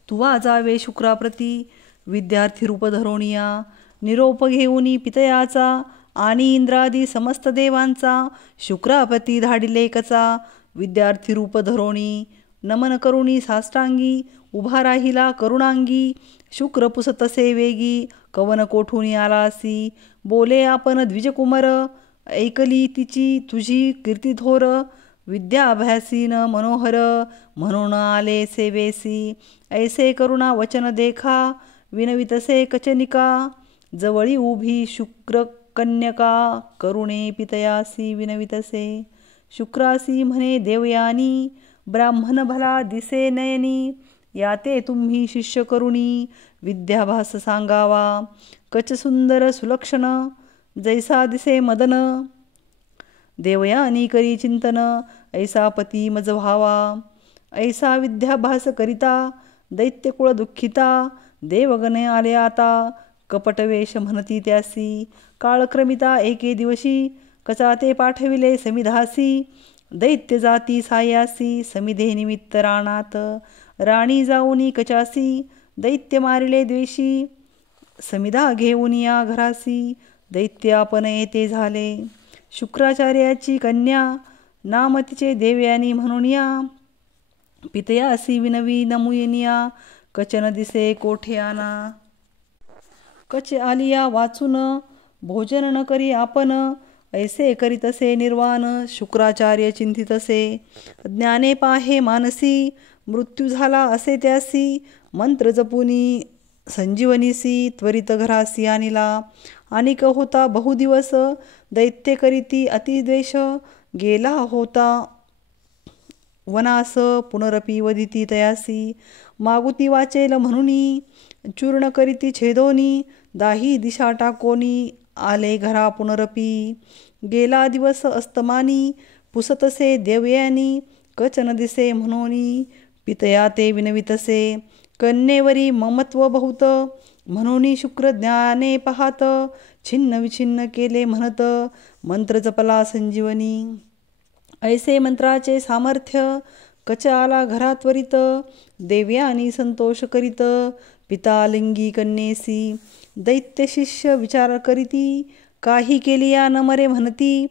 तुवा जावे शुक्राप्रती विद्यार्थी रूप धरोनिया. निरोप घेऊनी पितयाचा आणि इंद्रादी समस्त देवांचा. शुक्राप्रती धाडिले कचा विद्यार्थी रूप धरोणी. नमन करुणी साष्टांगी उभा राहिला करुणांगी. शुक्र पुसतसे वेगी कवन कोठून आलासी. बोले आपण द्विजकुमार ऐकली तिची तुझी कीर्तिथोर. विद्याभ्यासीन मनोहर म्हणून आले सेवेसी. ऐसे करुणा वचन देखा विनवितसे कचनिका. जवळी उभी शुक्र कन्यका करुणे पितयासी विनवितसे. शुक्रासी म्हणे देवयानी ब्राह्मण भला दिसे नयनी. याते तुम्ही शिष्य करुणी विद्याभास सांगावा. कच सुंदर सुलक्षण जैसा दिसे मदन. देवयानी करी चिंतन ऐसा पती मज व्हावा. ऐसा विद्याभास करिता दैत्यकुळ दुःखिता. देवगणे आले आता कपटवेश म्हणती त्यासी. काळक्रमिता एके दिवशी कचा ते पाठविले समिधासी. दैत्य जाती सायासी समिधे निमित्त राणात. राणी जाऊनी कचासी दैत्य मारिले द्वेषी. समिधा घेऊन या घरासी दैत्य आपण येते झाले. शुक्राचार्याची कन्या नाम तिचे देवयानी म्हणून या. पितयासी विनवी नमुयनिया कचन दिसे कोठे आना. कच आलिया वाचून भोजन न करी आपण. ऐसे करीतसे निर्वाण शुक्राचार्य चिंतितसे. ज्ञाने पाहे मानसी मृत्यू झाला असे त्यासी. मंत्र जपुनी संजीवनीसी त्वरित घरासी आणिला. अनिक होता बहुदिवस दैत्य करीती अतिद्वेष. गेला होता वनास पुनरपी वदिती तयासी. मागुती वाचेल म्हणूनी चूर्ण करीती छेदोनी. दाही दिशा टाकोनी आले घरा पुनरपी. गेला दिवस अस्तमानी पुसतसे देवयानी. कचन दिसे म्हणोनी पितया ते विनवितसे. कन्येवरी ममत्व बहुत म्हणून शुक्र ज्ञाने पाहात. छिन्न विछिन्न केले म्हणत मंत्र जपला संजीवनी. ऐसे मंत्राचे सामर्थ्य कच आला घरा त्वरित. देवयानी संतोष करीत पिता लिंगी कन्येसी. दैत्य शिष्य विचार करीती काही केलिया न मरे म्हणती.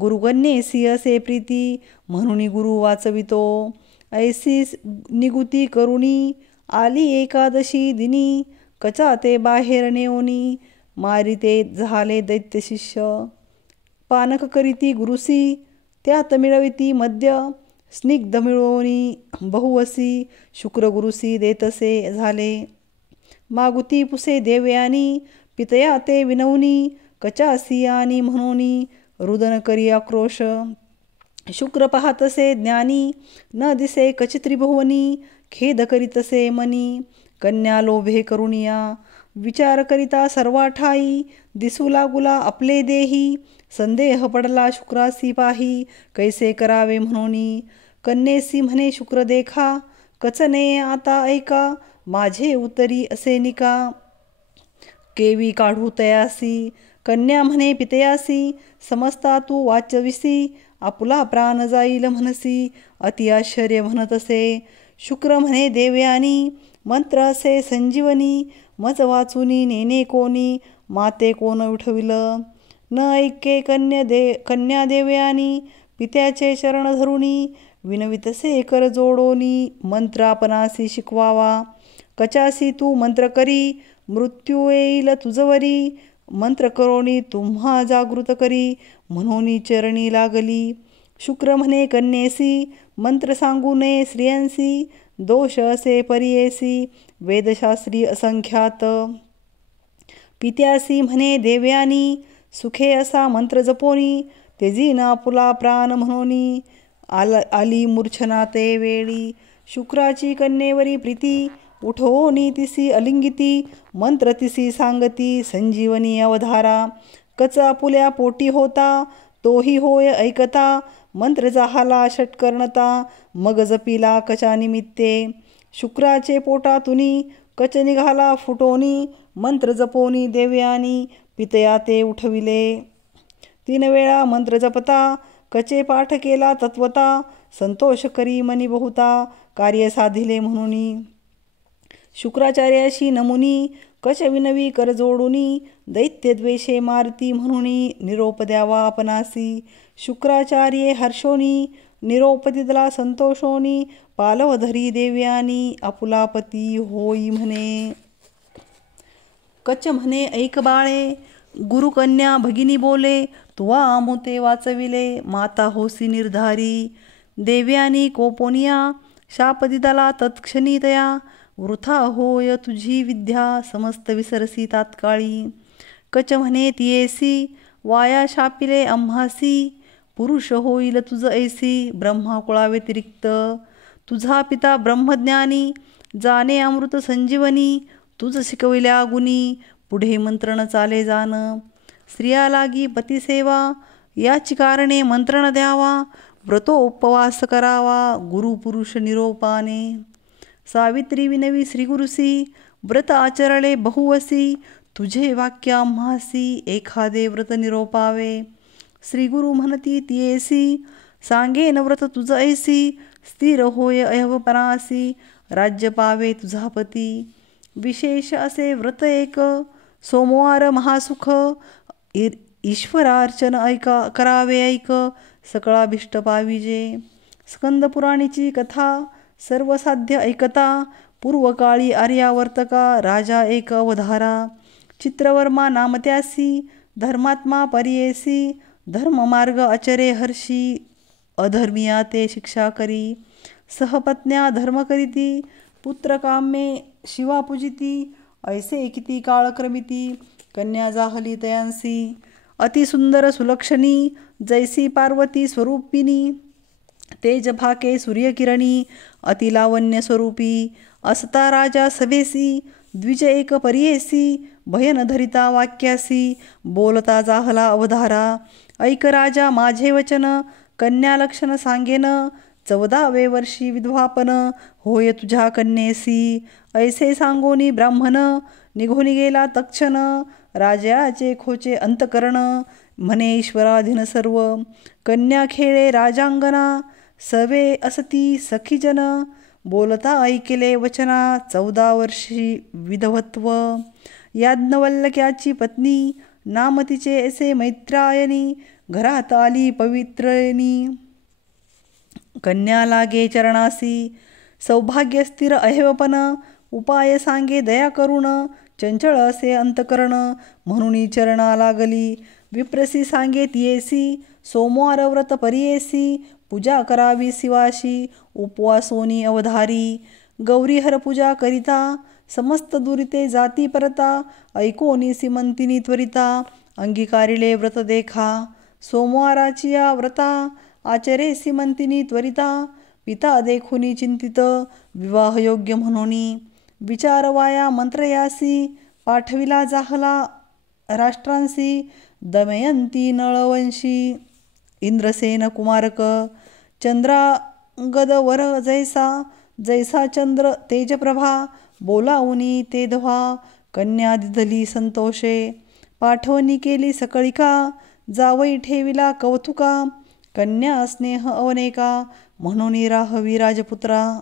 गुरुकन्येसी असे प्रीती म्हणून गुरु वाचवितो. ऐसी निगुती करुणी आली एकादशी दिनी. कचा ते बाहेर नेऊनी मारिते झाले दैत्य शिष्य. पानक करीती गुरुसी त्यात मिळविती मद्य. स्निग्ध मिळवणी बहुवसी शुक्र गुरुसी देतसे झाले. मागुती पुसे देवयानी पितया ते विनवनी. कचासी आणि म्हणोनी रुदन करी आक्रोश. शुक्र पाहतसे ज्ञानी न दिसे कचित्रिभुवनी. खेद करीतसे मनी कन्या लोभे करुणिया. विचार करिता सर्वा ठाई दिसू लागुला आपले देही. संदेह पडला शुक्रासी पाही कैसे करावे म्हणोनी. कन्येसी म्हणे शुक्र देखा कचने आता ऐका. माझे उतरी असे निका. केवी काढू तयासी कन्या म्हणे पितयासी. समजता तू वाचविसी आपुला प्राण जाईल म्हणसी. अति आश्चर्य म्हणतसे शुक्र म्हणे देवयानी. मंत्र असे संजीवनी मज वाचुनी नेने कोणी. माते कोण उठविल न ऐके कन्या देवयानी. पित्याचे चरण धरुणी विनवितसे कर जोडोनी. मंत्र आपणासी शिकवावा कचासी तू मंत्र करी. मृत्यू येईल तुझवरी मंत्र करोनी तुम्हा जागृत करी. म्हणोनी चरणी लागली. शुक्र म्हणे कन्येसी मंत्र सांगू नये स्त्रियांसी. दोष असे परियेसी वेदशास्त्री असंख्यात. पित्यासी म्हणे देवयानी सुखे असा मंत्र जपोनी. तेजी ना आपुला प्राण म्हणोनी आली मूर्छना ते वेळी. शुक्राची कन्येवरी प्रीती उठवोनी तिसी अलिंगिती. मंत्र तिसी सांगती संजीवनी अवधारा. कच आपुल्या पोटी होता तोही होय ऐकता. मंत्र जाहाला षटकर्णता मग जपिला कचा निमित्ते. शुक्राचे पोटातुनी कच निघाला फुटोनी. मंत्र जपोनी देवयानी पितया ते उठविले. 3 वेळा मंत्र जपता कचे पाठ केला तत्वता. संतोष करी मनी बहुता कार्य साधिले म्हणूनी. शुक्राचार्याशी नमुनी कच विनवी कर जोडुनी. दैत्य द्वेषे मारती म्हणूनी निरोप द्यावा आपणासी. शुक्राचार्ये हर्षोनी निरोप दिदला संतोषोनी. पालव धरी देवयानी आपुलापती होई म्हणे. कच म्हणे ऐक बाळे गुरुकन्या भगिनी बोले. तुवा आमुते वाचविले माता होसी निर्धारी. देवयानी कोपोनिया शाप दिदला तत्क्षणी तया. वृथा होय तुझी विद्या समस्त विसरसी तात्काळी. कच म्हणे तियेसी वाया शापिले आम्हासी. पुरुष होईल तुझ ऐसी ब्रह्मा व्यतिरिक्त. तुझा पिता ब्रह्मज्ञानी जाणे अमृत संजीवनी. तुझ शिकविल्या गुणी पुढे मंत्रण चाले जाण. स्त्रिया लागी पतिसेवा याची कारणे मंत्रण द्यावा. व्रतो उपवास करावा गुरु पुरुष निरोपाने. सावित्री विनवी श्रीगुरुसी व्रत आचरले बहुवसी. तुझे वाक्य आम्हासी एखादे व्रत निरोपावे. श्रीगुरु म्हणती तियेसी सांगेन व्रत तुझ ऐसी. स्थिर होय अयवपरासी राज्य पावे तुझा पती. विशेष असे व्रत एक सोमवार महासुख. ईश्वरार्चन ऐका करावे ऐक सकळाभिष्ट पाविजे. स्कंदपुराणीची कथा सर्वसाध्य ऐकता. पूर्वकाळी आर्यावर्तका राजा एक अवधारा. चित्रवर्मा नाम त्यासी धर्मात्मा परियेसी. धर्ममार्ग आचरे हर्षी अधर्मिया ते शिक्षा करी. सहपत्न्या धर्म करीती पुत्रकाम्ये शिवा पूजिती. ऐसे किती काळ क्रमिती कन्या जाहली तयांसी. अतिसुंदर सुलक्षणी जैसी पार्वती स्वरूपिणी. तेज भाके सूर्यकिरणी अतिलावण्य स्वरूपी. असता राजा सभेसी द्विज एक परियेसी. भयन धरिता वाक्यासी बोलता जाहला अवधारा. ऐक राजा माझे वचन कन्या लक्षण सांगेन. 14वे वर्षी विधवापन होय तुझ्या कन्येसी. ऐसे सांगोनी ब्राह्मण निघून गेला तक्षण. राजाचे खोचे अंतकरण म्हणे ईश्वराधीन सर्व. कन्या खेळे राजांगना सवे असती सखीजन. बोलता ऐकले वचना 14 वर्षी विधवत्व. याज्ञवल्क्याची पत्नी नाम तिचे असे मैत्रायनी. घरात आली पवित्रनी कन्या लागे चरणासी. सौभाग्य स्थिर अहेवपन उपाय सांगे दया करुण, चंचळ असे अंतकरण, म्हणून चरणा लागली. विप्रसी सांगेत येसी, सोमवार व्रत परियेसी, पूजा करावी शिवाशी, उपवासोनी अवधारी. गौरीहर पूजा करिता, समस्त दुरिते जाती परता, ऐकोनी सीमंतिनी त्वरिता, अंगीकारिले व्रत देखा. सोमवाराची या व्रता, आचरे सीमंतिनी त्वरिता, पिता देखुनी चिंतित, विवाह योग्य म्हणूनी. विचारवाया मंत्रयासी, पाठविला जाहला राष्ट्रांसी, दमयंती नळवंशी. इंद्रसेन कुमारक, चंद्रागद वर जैसा, जैसा चंद्र तेजप्रभा, बोलावुनी ते दव्हा, कन्या दिधली संतोषे. पाठवणी केली सकळिका, जावई ठेविला कौतुका, कन्या स्नेह अवनेका, म्हणून राहवी राजपुत्रा.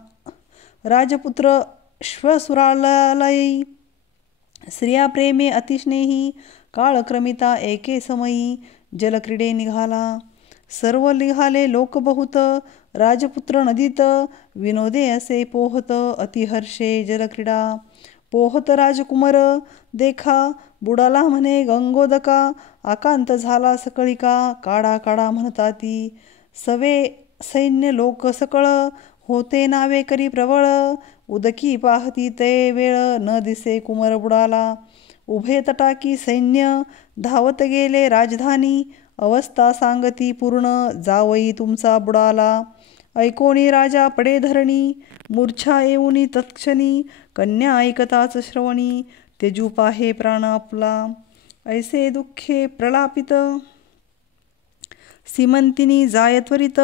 राजपुत्र श्वसुरालयी, स्त्रिया प्रेमे अतिस्नेही, काळक्रमिता एके समयी, जलक्रीडे निघाला. सर्व निघाले लोक बहुत, राजपुत्र नदीत, विनोदे असे पोहत, अतिहर्षे जलक्रीडा. पोहत राजकुमार देखा, बुडाला म्हणे गंगोदका, आकांत झाला सकळिका, काढा काढा म्हणताती. सवे सैन्य लोक सकळ, होते नावे करी प्रबळ, उदकी पाहती ते वेळ, न दिसे कुमार बुडाला. उभे तटाकी सैन्य, धावत गेले राजधानी, अवस्था सांगती पूर्ण, जावई तुमचा बुडाला. ऐकोनी राजा पडे धरणी, मूर्छा येऊनी तत्क्षणी, कन्या ऐकताच श्रवणी, तेजू पाहे प्राण आपला. ऐसे दुःखे प्रलापित, सीमंतिनी जाय त्वरित,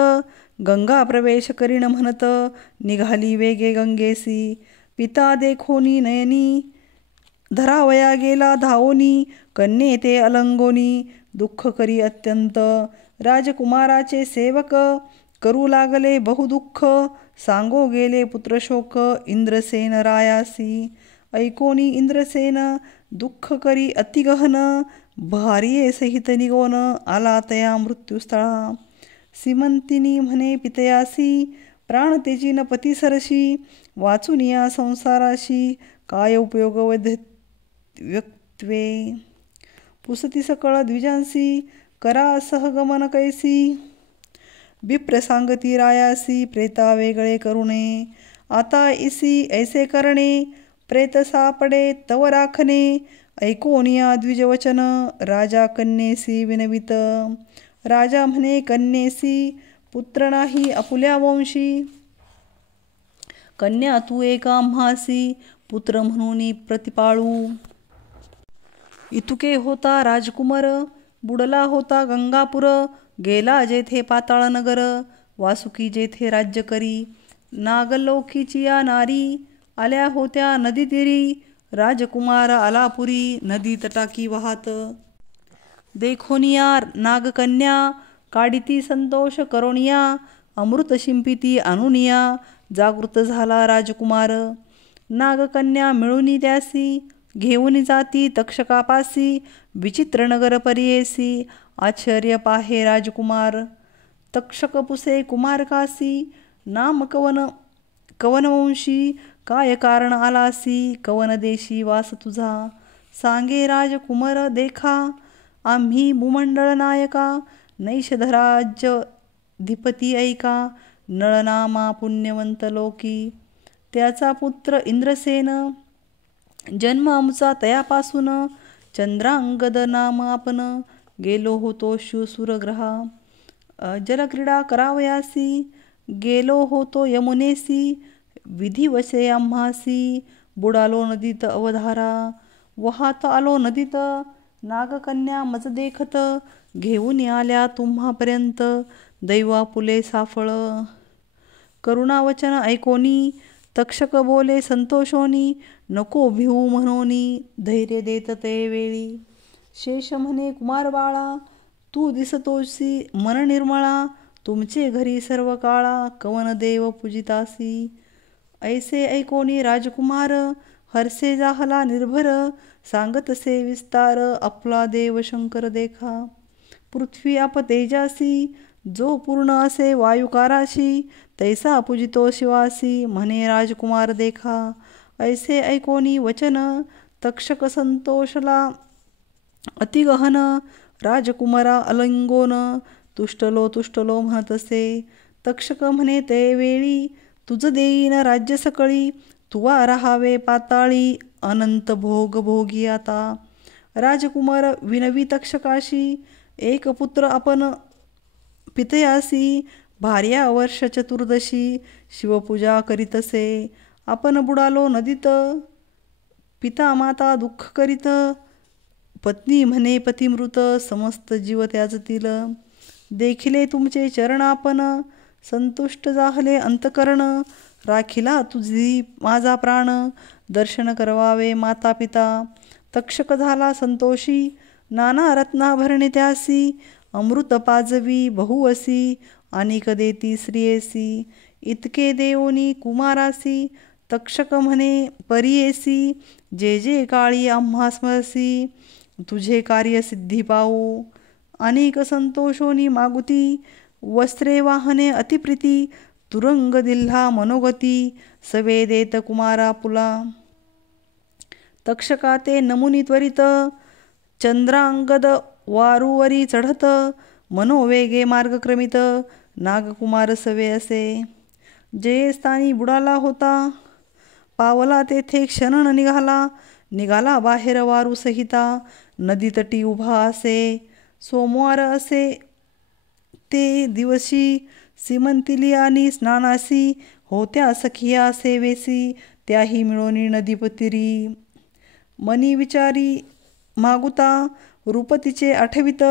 गंगा प्रवेश करीन म्हणत, निघाली वेगे गंगेसी. पिता देखोनी नयनी, धरावया गेला धावोनी, कन्ये ते अलंगोनी, दुःख करी अत्यंत. राजकुमाराचे सेवक, करू लागले बहुदुःख, सांगो गेले पुत्रशोक, इंद्रसेन रायासी. ऐकोनी इंद्रसेन, दुःख करी अतिगहन, भार्ये सहित निगोन, आला तया मृत्यूस्थळा. सीमंतिनी म्हणे पितयासी, प्राण तेजीन पती सरशी, वाचून या संसाराशी, काय उपयोग व्यक्त्वे. पुसती सकळ द्विजांसी, करा सहगमन कैसी. विप्र सांगती रायासी, प्रेता वेगळे करुणे, आता इसी ऐसे करणे, प्रेत सापडे तव राखणे. ऐकोनिया द्विजवचन, राजा कन्येसी विनवित. राजा म्हणे कन्येसी, पुत्र नाही आपुल्या वंशी, कन्या तू एका आम्हासी, पुत्र म्हणून प्रतिपाळू. इतुके होता राजकुमार, बुडला होता गंगापूर, गेला जेथे पाताळ नगर, वासुकी जेथे राज्य करी. नागलोकीची या नारी, आल्या होत्या नदी तीरी, राजकुमार आलापुरी, नदी तटाकी वाहत. देखोनिया नागकन्या, काढिती संतोष करोनिया, अमृत शिंपिती अनुनिया, जागृत झाला राजकुमार. नागकन्या मिळूनी त्यासी, घेऊन जाती तक्षकापासी, विचित्र नगर परियेसी, आश्चर्य पाहे राजकुमार. तक्षक पुसे कुमारकासी, नाम कवनवंशी, काय कारण आलासी, कवन देशी वास तुझा. सांगे राजकुमार देखा, आम्ही भूमंडळ नायका, नैषधराज्य धिपती ऐका, नळनामा पुण्यवंत लोकी. त्याचा पुत्र इंद्रसेन, जन्म आमचा तयापासून, चंद्रांगद नाम आपण, गेलो होतो शिवसुरग्रहा. जलक्रीडा करावयासी, गेलो होतो यमुनेसी, विधिवशे आम्हासी, बुडालो नदीत अवधारा. वाहत आलो नदीत, नागकन्या मज देखत, घेऊन आल्या तुम्हापर्यंत, दैवापुले साफळ. करुणावचन ऐकोनी, तक्षक बोले संतोषोनी, नको भिवू म्हणोनी, धैर्य देत ते वेळी. शेष म्हणे कुमार बाळा, तू दिसतोसी मन निर्मळा, तुमचे घरी सर्व काळा, कवन देव पूजितासी. ऐसे ऐकोनी राजकुमार, हर्षे जाहला निर्भर, सांगतसे विस्तार, आपला देव शंकर देखा. पृथ्वी आप तेजासी, जो पूर्ण असे वायुकाराशी, तैसा पूजितो शिवासी, म्हणे राजकुमार देखा. ऐसे ऐकोनी वचन तक्षक संतोषला अतिगहन. राजकुमारा अलंगोन तुष्टलो म्हणतसे. तक्षक म्हणे ते वेळी तुझ देईन राज्य सकळी. तुवा राहावे पाताळी अनंत भोग भोगी आता. राजकुमार विनवी तक्षकाशी एक पुत्र आपण पितयासी. भार्या वर्ष चतुर्दशी शिवपूजा करीतसे. आपण बुडालो नदीत पिता माता दुःख करीत. पत्नी म्हणे पतिमृत समस्त जीव त्याजतील. देखिले तुमचे चरण आपण संतुष्ट झाले अंतकरण. राखिला तुझी माझा प्राण दर्शन करवावे माता पिता. तक्षक झाला संतोषी नाना रत्नाभरणे त्यासी. अमृत पाजवी बहुअसी अनिक देती श्रियेसी. इतके देवोनी कुमारासी तक्षक म्हणे परियेसी. जे जे काळी आम्हा स्मरसी तुझे कार्य सिद्धी पावो. अनेक संतोषोनी मागुती वस्त्रे वाहने अतिप्रीती. तुरंग दिल्हा मनोगती सवे देत कुमारा पुला. तक्षका ते नमुनी त्वरित चंद्रांगद वारूवरी चढत. मनोवेगे मार्गक्रमित नागकुमार सवे असे. जे स्थानी बुडाला होता पावला तेथे क्षण निघाला बाहेर वारू सहिता. नदी तटी उभा असे सोमवार असे ते दिवशी. सीमंतिली आणि स्नानासी होत्या सखिया सेवेसी. त्याही मिळोनी नदीपतिरी मनी विचारी मागुता. रूपतीचे आठवित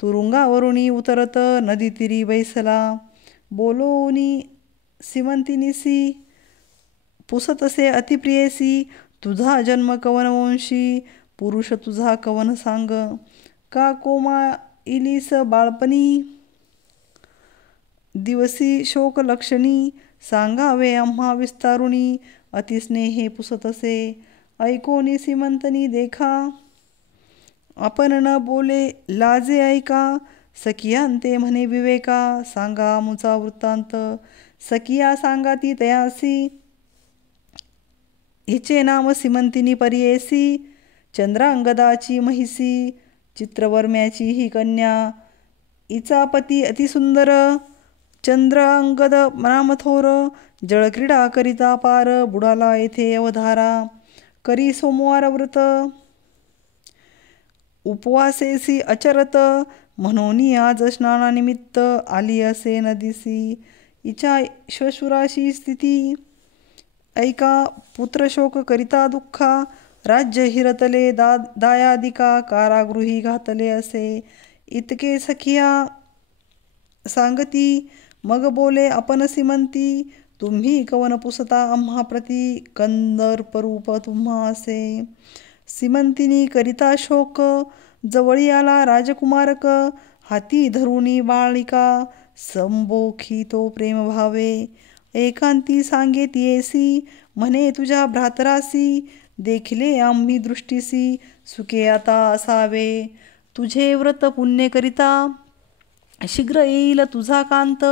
तुरुंगावरुणी उतरत नदीतीरी बैसला. बोलोनी सीमंतिनीसी पुसतसे अतिप्रियेसी. तुझा जन्म कवनवंशी पुरुष तुझा कवन सांग. का कोमा इलीस बाळपणी दिवसी शोक लक्षणी. सांगावे आम्हा विस्तारुणी अतिस्नेहे पुसतसे. ऐकोनी सीमंतनी देखा आपण न बोले लाजे ऐका. सखियांते म्हणे विवेका सांगा मुचा वृत्तांत. सखिया सांगाती तयासी हिचे नाम सीमंतिनी परियेसी. चंद्रांगदाची महिसी चित्रवर्म्याची ही कन्या. हिचा पती अतिसुंदर चंद्रांगद नामथोर. जळक्रीडा करिता पार बुडाला येथे अवधारा. करी सोमवार व्रत उपवासेसी अचरत. म्हणून आज स्नानानिमित्त आली असे नदीसी. हिच्या श्वशुराशी स्थिती ऐका. पुत्रशोक करिता दुःखा. राज्य हिरतले दायादिका. कारागृही घातले असे. इतके सखिया सांगती मग बोले आपण सीमंती. तुम्ही कवन पुसता आम्हा प्रती. कंदर्परूप तुम्हा असे. सीमंतिनी करिता शोक जवळी आला राजकुमारक. हाती धरुणी बाळिका संबोखी तो प्रेम भावे. एकांती सांगे तियेसी म्हणे तुझ्या भ्रातरासी. देखिले आम्ही दृष्टीसी सुखे आता असावे. तुझे व्रत पुण्य करिता शीघ्र येईल तुझा कांत.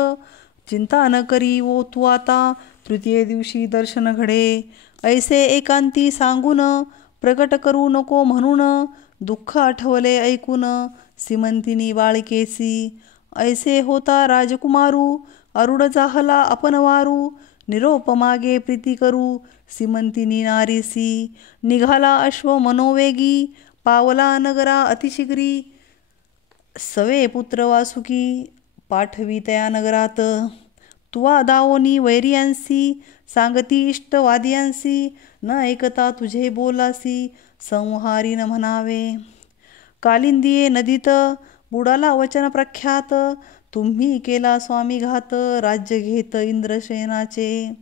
चिंता न करी ओ तू आता तृतीये दिवशी दर्शन घडे. ऐसे एकांती सांगून प्रकट करू नको म्हणून. दुःख आठवले ऐकून सीमंतिनी बाळिकेसी. ऐसे होता राजकुमारू अरुड जाहला आपण वारू. निरोप मागे प्रीती करू सीमंतिनी नारीसी. निघाला अश्व मनोवेगी पावला नगरा अतिशीघ्री. सवे पुत्र वासुकी पाठवी तया नगरात. तुवा दावोनी वैरियांसी सांगती इष्टवादियांसी. न ऐकता तुझे बोलासी संहारी न म्हणावे. कालिंदिये नदीत बुडाला वचन प्रख्यात. तुम्ही केला स्वामी घात राज्य घेत इंद्रसेनाचे.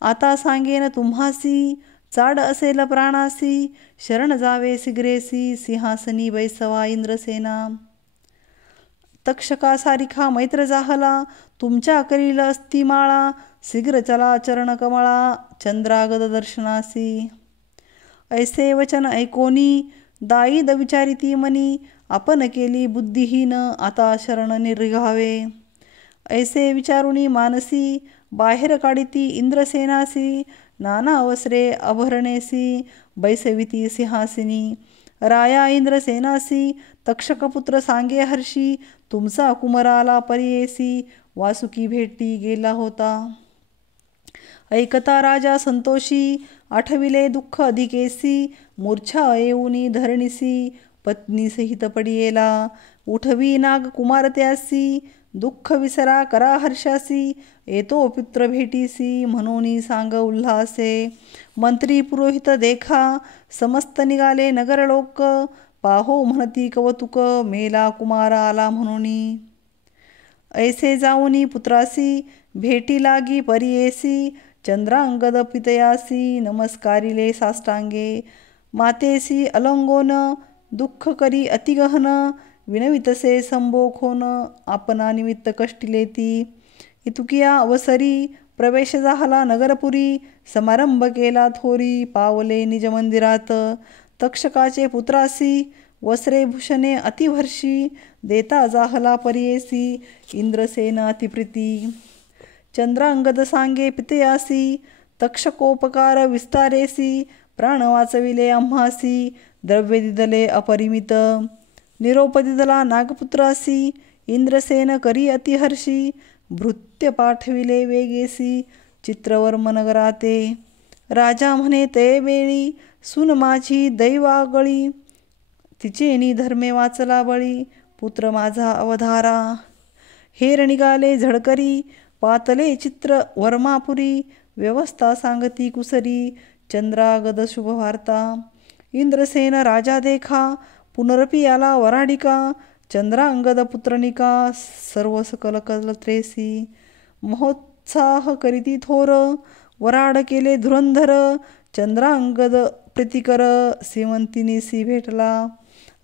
आता सांगेन तुम्हासी चाड असेल प्राणासी. शरण जावे शीघ्रेसी सिंहासनी बैसवा इंद्रसेना. तक्षका सारिखा मैत्र जाहला तुमच्या करील अस्तिमाळा. शीघ्र चला चरण कमळा चंद्रागद दर्शनासी. ऐसे वचन ऐकोनी दाईद विचारिती मनी. आपण केली बुद्धिहीन आता शरण निर्घावे. ऐसे विचारुनी मानसी बाहेर काढिती इंद्रसेनासी. नाना अवसरे आभरणेसी बैसविती सिंहासिनी. राया इंद्रसेनासी तक्षकपुत्र सांगे हर्षी, तुमचा कुमराला परियेसी वासुकी भेटी गेला होता. ऐकता राजा संतोषी आठविले दुःख अधिकेसी, मूर्छा येऊनी धरणीसी पत्नी सहित पडियेला. उठवी नाग कुमार त्यासी दुःख विसरा करा हर्षासी, येतो पित्र भेटीसी म्हणून सांग उल्हासे. मंत्री पुरोहित देखा समस्त निघाले नगर लोक, पाहो म्हणती कौतुक मेला कुमार आला म्हणून. ऐसे जाऊनी पुत्रासी भेटी लागी परियेसी, चंद्रांगद पितयासी नमस्कारिले साष्टांगे. मातेसी अलंगोन दुःख करी अतिगहन, विनवितसे संबोखोन आपणा निमित्त कष्टिले ती. इतुकिया अवसरी प्रवेश झाला नगरपुरी, समारंभ केला थोरी पावले निज मंदिरात. तक्षकाचे पुत्रासी वस्त्रे भूषणे अतिवर्षी, देता जाहला परियेसी इंद्रसेन अतिप्रीती. चंद्रांगद सांगे पितयासी तक्षकोपकार विस्तारेसी, प्राण वाचविले आम्हासी द्रव्य दिदले अपरिमित. निरोप दिदला नागपुत्रासी इंद्रसेन करी अतिहर्षी, भृत्य पाठविले वेगेसी चित्रवर्म नगराते. राजा म्हणे ते वेळी सून माझी दैवागळी, तिचेनी धर्मे वाचला बळी पुत्र माझा अवधारा. हेर निघाले झडकरी पातले चित्र वर्मापुरी, व्यवस्था सांगती कुसरी चंद्रागद शुभवार्ता. इंद्रसेन राजा देखा पुनरपी आला वराडिका, चंद्रांगद पुत्रनिका सर्व सकल कलत्रेसी. महोत्साह करीती थोर वराड केले धुरंधर, चंद्रांगद प्रीतिकर सीमंतिनीसी भेटला.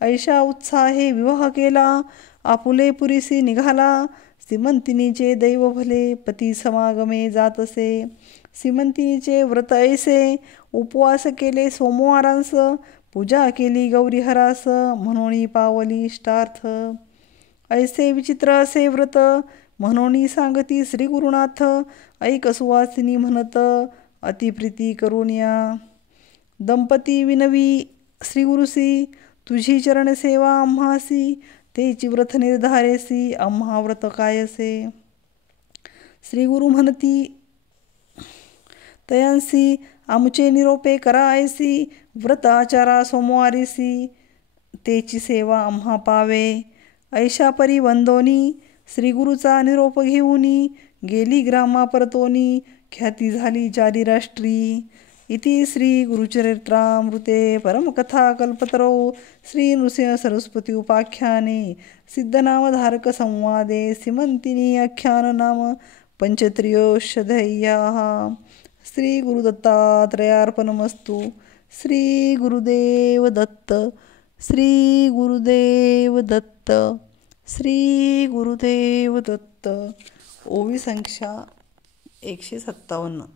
ऐशा उत्साहे विवाह केला आपुले पुरीसी निघाला, सीमंतिनीचे दैव भले पती समागमे जातसे. सीमंतिनीचे व्रत ऐसे उपवास केले सोमवारांस, पूजा केली गौरीहरास म्हणून पावली इष्टार्थ. ऐसे विचित्र असे व्रत म्हणून सांगती श्री गुरुनाथ, ऐक सुवासिनी म्हणत अतिप्रीती करून या. दंपती विनवी श्री गुरुसी तुझी चरणसेवा आम्हासी, तेची व्रत निर्धारेसी आम्हा व्रत कायसे. श्री गुरु म्हणती तयांसी आमुचे निरोपे करा ऐसी, व्रत आचारा सोमवारीसी तेची सेवा आम्हा पावे. ऐशा परी वंदोनी श्री गुरुचा निरोप घेऊनी, गेली ग्रामा परतोनी ख्याती झाली चारी राष्ट्री. इति श्री गुरुचरित्रामृते परमकथा कल्पतरो श्री नृसिंह सरस्वती उपाख्याने सिद्धनामधारक संवादे सीमंतिनी आख्यान नाम पंचत्रियोशधय्याः. श्री गुरुदत्तात्रयार्पणमस्तु. श्री गुरुदेव दत्त. श्री गुरुदेव दत्त. श्री गुरुदेव दत्त. ओवी संख्या 157.